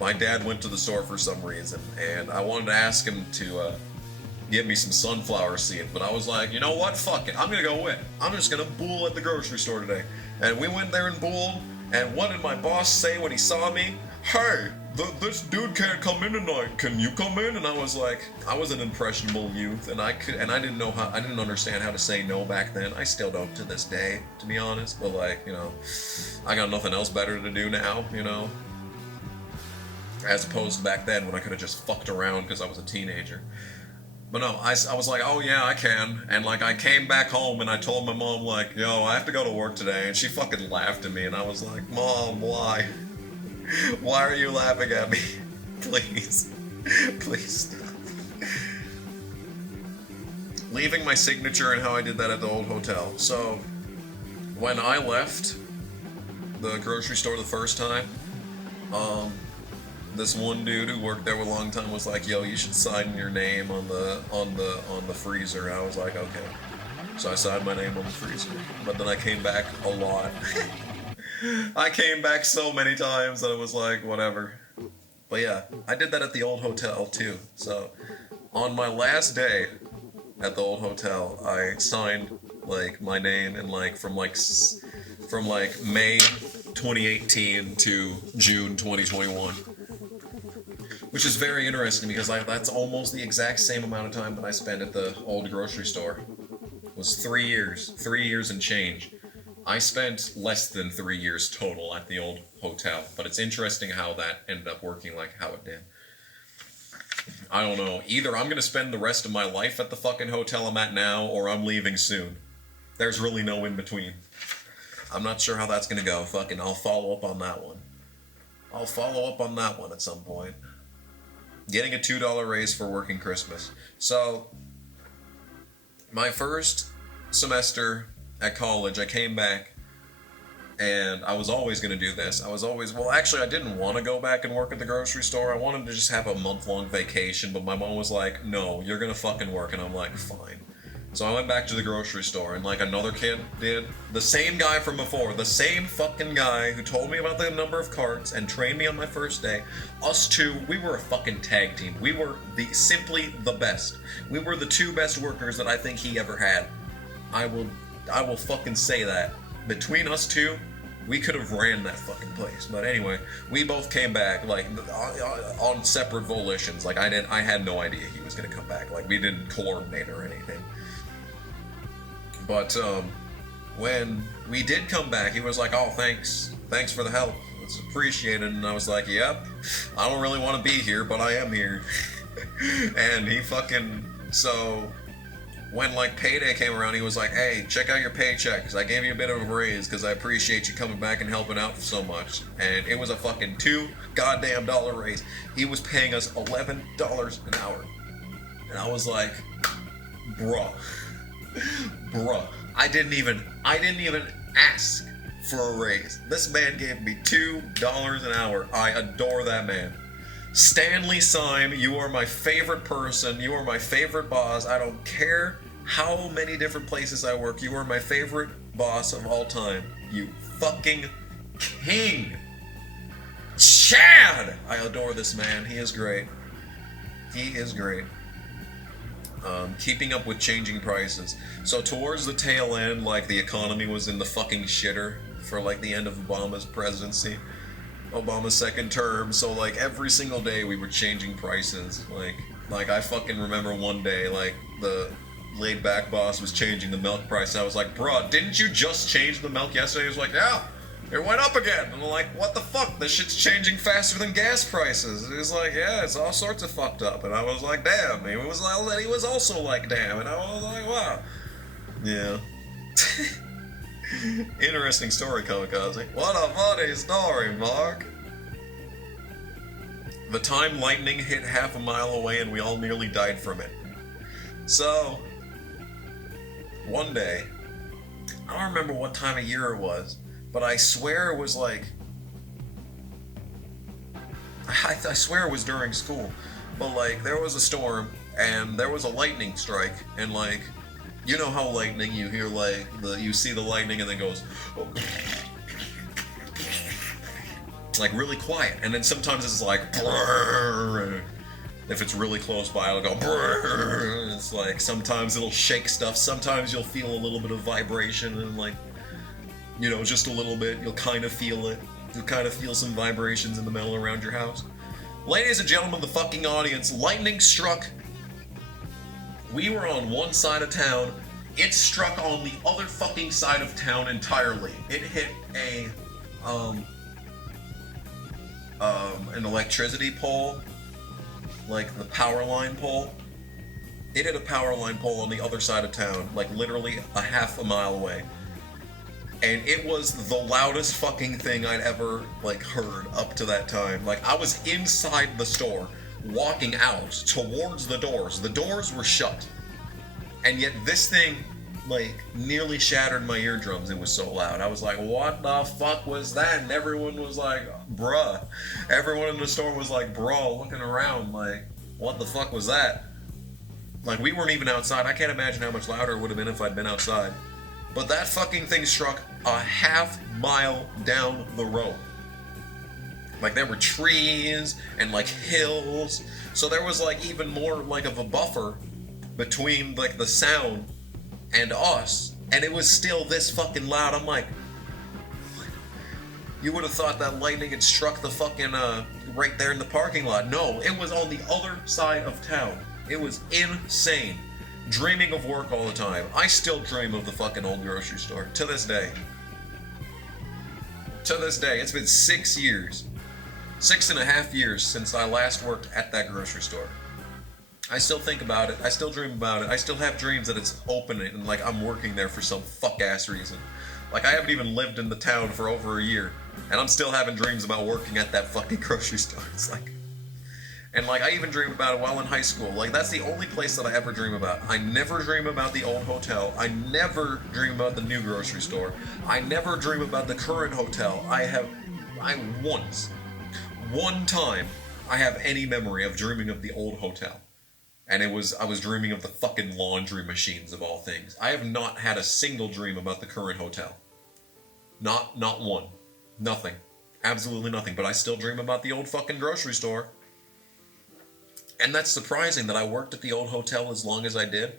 my dad went to the store for some reason, and I wanted to ask him to give me some sunflower seeds, but I was like, you know what, fuck it, I'm gonna go in. I'm just gonna bool at the grocery store today. And we went there and booled, and what did my boss say when he saw me? Hey, this dude can't come in tonight. Can you come in? And I was like, I was an impressionable youth, and I didn't understand how to say no back then. I still don't to this day, to be honest. But like, you know, I got nothing else better to do now, you know, as opposed to back then when I could have just fucked around because I was a teenager. But no, I was like, oh yeah, I can. And like, I came back home and I told my mom, like, yo, I have to go to work today. And she fucking laughed at me, and I was like, Mom, why? Why are you laughing at me? Please. Please stop. Leaving my signature and how I did that at the old hotel. So, when I left the grocery store the first time, this one dude who worked there for a long time was like, yo, you should sign your name on the freezer. And I was like, okay. So I signed my name on the freezer. But then I came back a lot. I came back so many times that it was like, whatever. But yeah, I did that at the old hotel too. So, on my last day at the old hotel, I signed like my name and like from May 2018 to June 2021. Which is very interesting because that's almost the exact same amount of time that I spent at the old grocery store. It was 3 years. 3 years and change. I spent less than 3 years total at the old hotel, but it's interesting how that ended up working like how it did. I don't know. Either I'm going to spend the rest of my life at the fucking hotel I'm at now, or I'm leaving soon. There's really no in between. I'm not sure how that's going to go. Fucking, I'll follow up on that one. I'll follow up on that one at some point. Getting a $2 raise for working Christmas. So, my first semester at college, I came back, and I was always going to do this. I didn't want to go back and work at the grocery store. I wanted to just have a month-long vacation, but my mom was like, no, you're going to fucking work, and I'm like, fine. So I went back to the grocery store, and like another kid did. The same guy from before, the same fucking guy who told me about the number of carts and trained me on my first day. Us two, we were a fucking tag team. We were simply the best. We were the two best workers that I think he ever had. I will fucking say that. Between us two, we could have ran that fucking place. But anyway, we both came back, like, on separate volitions. Like, I had no idea he was gonna come back. Like, we didn't coordinate or anything. But, when we did come back, he was like, oh, thanks for the help. It's appreciated. And I was like, yep, I don't really want to be here, but I am here. And he fucking, so, when like payday came around, he was like, hey, check out your paycheck, because I gave you a bit of a raise, because I appreciate you coming back and helping out so much. And it was a fucking $2 goddamn raise. He was paying us $11 an hour. And I was like, bruh, I didn't even ask for a raise. This man gave me $2 an hour. I adore that man. Stanley Syme, you are my favorite person. You are my favorite boss. I don't care how many different places I work. You are my favorite boss of all time. You fucking king. Chad! I adore this man. He is great. He is great. Keeping up with changing prices. So towards the tail end, like, the economy was in the fucking shitter for, like, the end of Obama's presidency. Obama's second term, so, like, every single day we were changing prices. Like I fucking remember one day, like, the laid-back boss was changing the milk price. I was like, bruh, didn't you just change the milk yesterday? He was like, yeah, it went up again. And I'm like, what the fuck? This shit's changing faster than gas prices. He was like, yeah, it's all sorts of fucked up. And I was like, damn. He was also like, damn. And I was like, wow. Yeah. Interesting story, Kamikaze. What a funny story, Mark. The time lightning hit half a mile away and we all nearly died from it. So, one day, I don't remember what time of year it was, but I swear it was like, I swear it was during school, but like, there was a storm, and there was a lightning strike, and like, you know how lightning, you hear like, you see the lightning and then goes, like really quiet, and then sometimes it's like, brrr. If it's really close by, it'll go brrr. It's like, sometimes it'll shake stuff, sometimes you'll feel a little bit of vibration, and like, you know, just a little bit, you'll kind of feel it. You'll kind of feel some vibrations in the metal around your house. Ladies and gentlemen of the fucking audience, lightning struck. We were on one side of town. It struck on the other fucking side of town entirely. It hit an electricity pole, like the power line pole. It hit a power line pole on the other side of town, like literally a half a mile away. And it was the loudest fucking thing I'd ever, like, heard up to that time. Like, I was inside the store, walking out towards the doors. The doors were shut. And yet this thing, like, nearly shattered my eardrums. It was so loud. I was like, what the fuck was that? And everyone was like, bruh. Everyone in the store was like, bro, looking around, like, what the fuck was that? Like, we weren't even outside. I can't imagine how much louder it would have been if I'd been outside. But that fucking thing struck a half mile down the road. Like, there were trees and, like, hills. So there was, like, even more, like, of a buffer between, like, the sound and us. And it was still this fucking loud. I'm like, you would have thought that lightning had struck the fucking, right there in the parking lot. No, it was on the other side of town. It was insane. Dreaming of work all the time. I still dream of the fucking old grocery store. To this day. To this day. It's been 6 years. 6.5 years since I last worked at that grocery store. I still think about it. I still dream about it. I still have dreams that it's open and like I'm working there for some fuck-ass reason. Like, I haven't even lived in the town for over a year. And I'm still having dreams about working at that fucking grocery store. It's like... And, like, I even dream about it while in high school. Like, that's the only place that I ever dream about. I never dream about the old hotel. I never dream about the new grocery store. I never dream about the current hotel. One time, I have any memory of dreaming of the old hotel. And I was dreaming of the fucking laundry machines of all things. I have not had a single dream about the current hotel. Not one. Nothing. Absolutely nothing. But I still dream about the old fucking grocery store. And that's surprising that I worked at the old hotel as long as I did.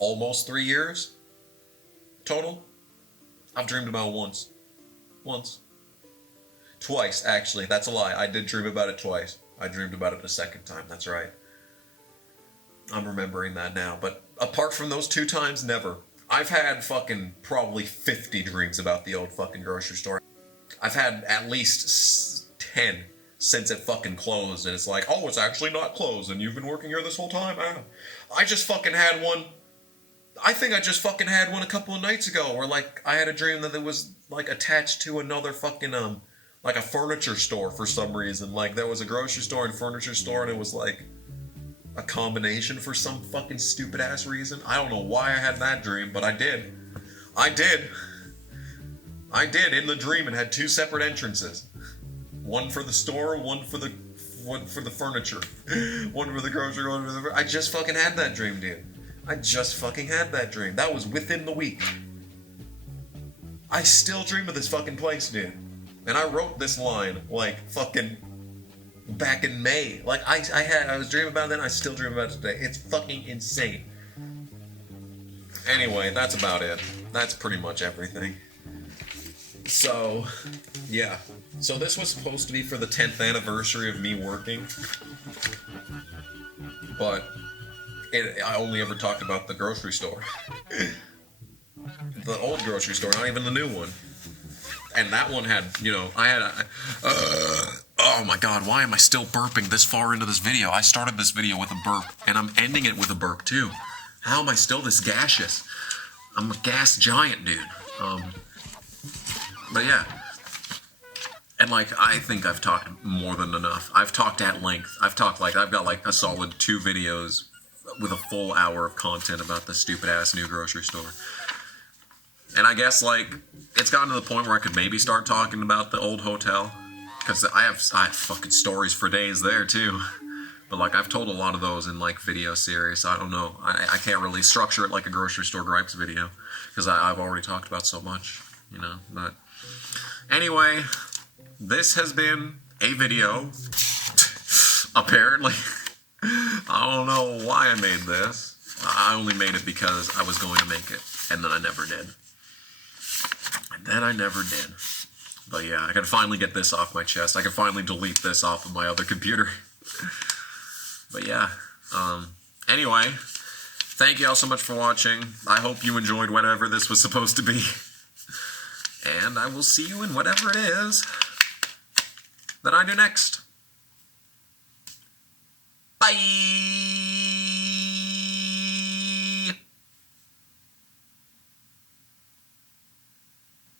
Almost 3 years. Total. I've dreamed about it once. Once. Twice, actually. That's a lie. I did dream about it twice. I dreamed about it a second time. That's right. I'm remembering that now. But apart from those 2 times, never. I've had fucking probably 50 dreams about the old fucking grocery store. I've had at least 10 since it fucking closed, and it's like, oh, it's actually not closed, and you've been working here this whole time? I just fucking had one. I think I just fucking had one a couple of nights ago, where, like, I had a dream that it was, like, attached to another fucking, like a furniture store for some reason. Like, there was a grocery store and furniture store, and it was, like, a combination for some fucking stupid-ass reason. I don't know why I had that dream, but I did. I did. In the dream, it had 2 separate entrances. One for the store, one for the furniture. One for the grocery, one for the... I just fucking had that dream, dude. I just fucking had that dream. That was within the week. I still dream of this fucking place, dude. And I wrote this line, like, fucking... back in May. Like, I was dreaming about it then, I still dream about it today. It's fucking insane. Anyway, that's about it. That's pretty much everything. So, yeah. So this was supposed to be for the 10th anniversary of me working. But I only ever talked about the grocery store. The old grocery store, not even the new one. And that one had, you know, oh my god, why am I still burping this far into this video? I started this video with a burp, and I'm ending it with a burp too. How am I still this gaseous? I'm a gas giant, dude. But yeah. And like, I think I've talked more than enough. I've talked at length. I've got like a solid 2 videos with a full hour of content about the stupid ass new grocery store. And I guess like, it's gotten to the point where I could maybe start talking about the old hotel. Because I have fucking stories for days there too. But like, I've told a lot of those in like video series. I don't know. I can't really structure it like a grocery store gripes video. Because I've already talked about so much, you know. But anyway, this has been a video. Apparently. I don't know why I made this. I only made it because I was going to make it. And then I never did. But yeah, I can finally get this off my chest. I can finally delete this off of my other computer. But yeah. Anyway, thank you all so much for watching. I hope you enjoyed whatever this was supposed to be. And I will see you in whatever it is that I do next. Bye!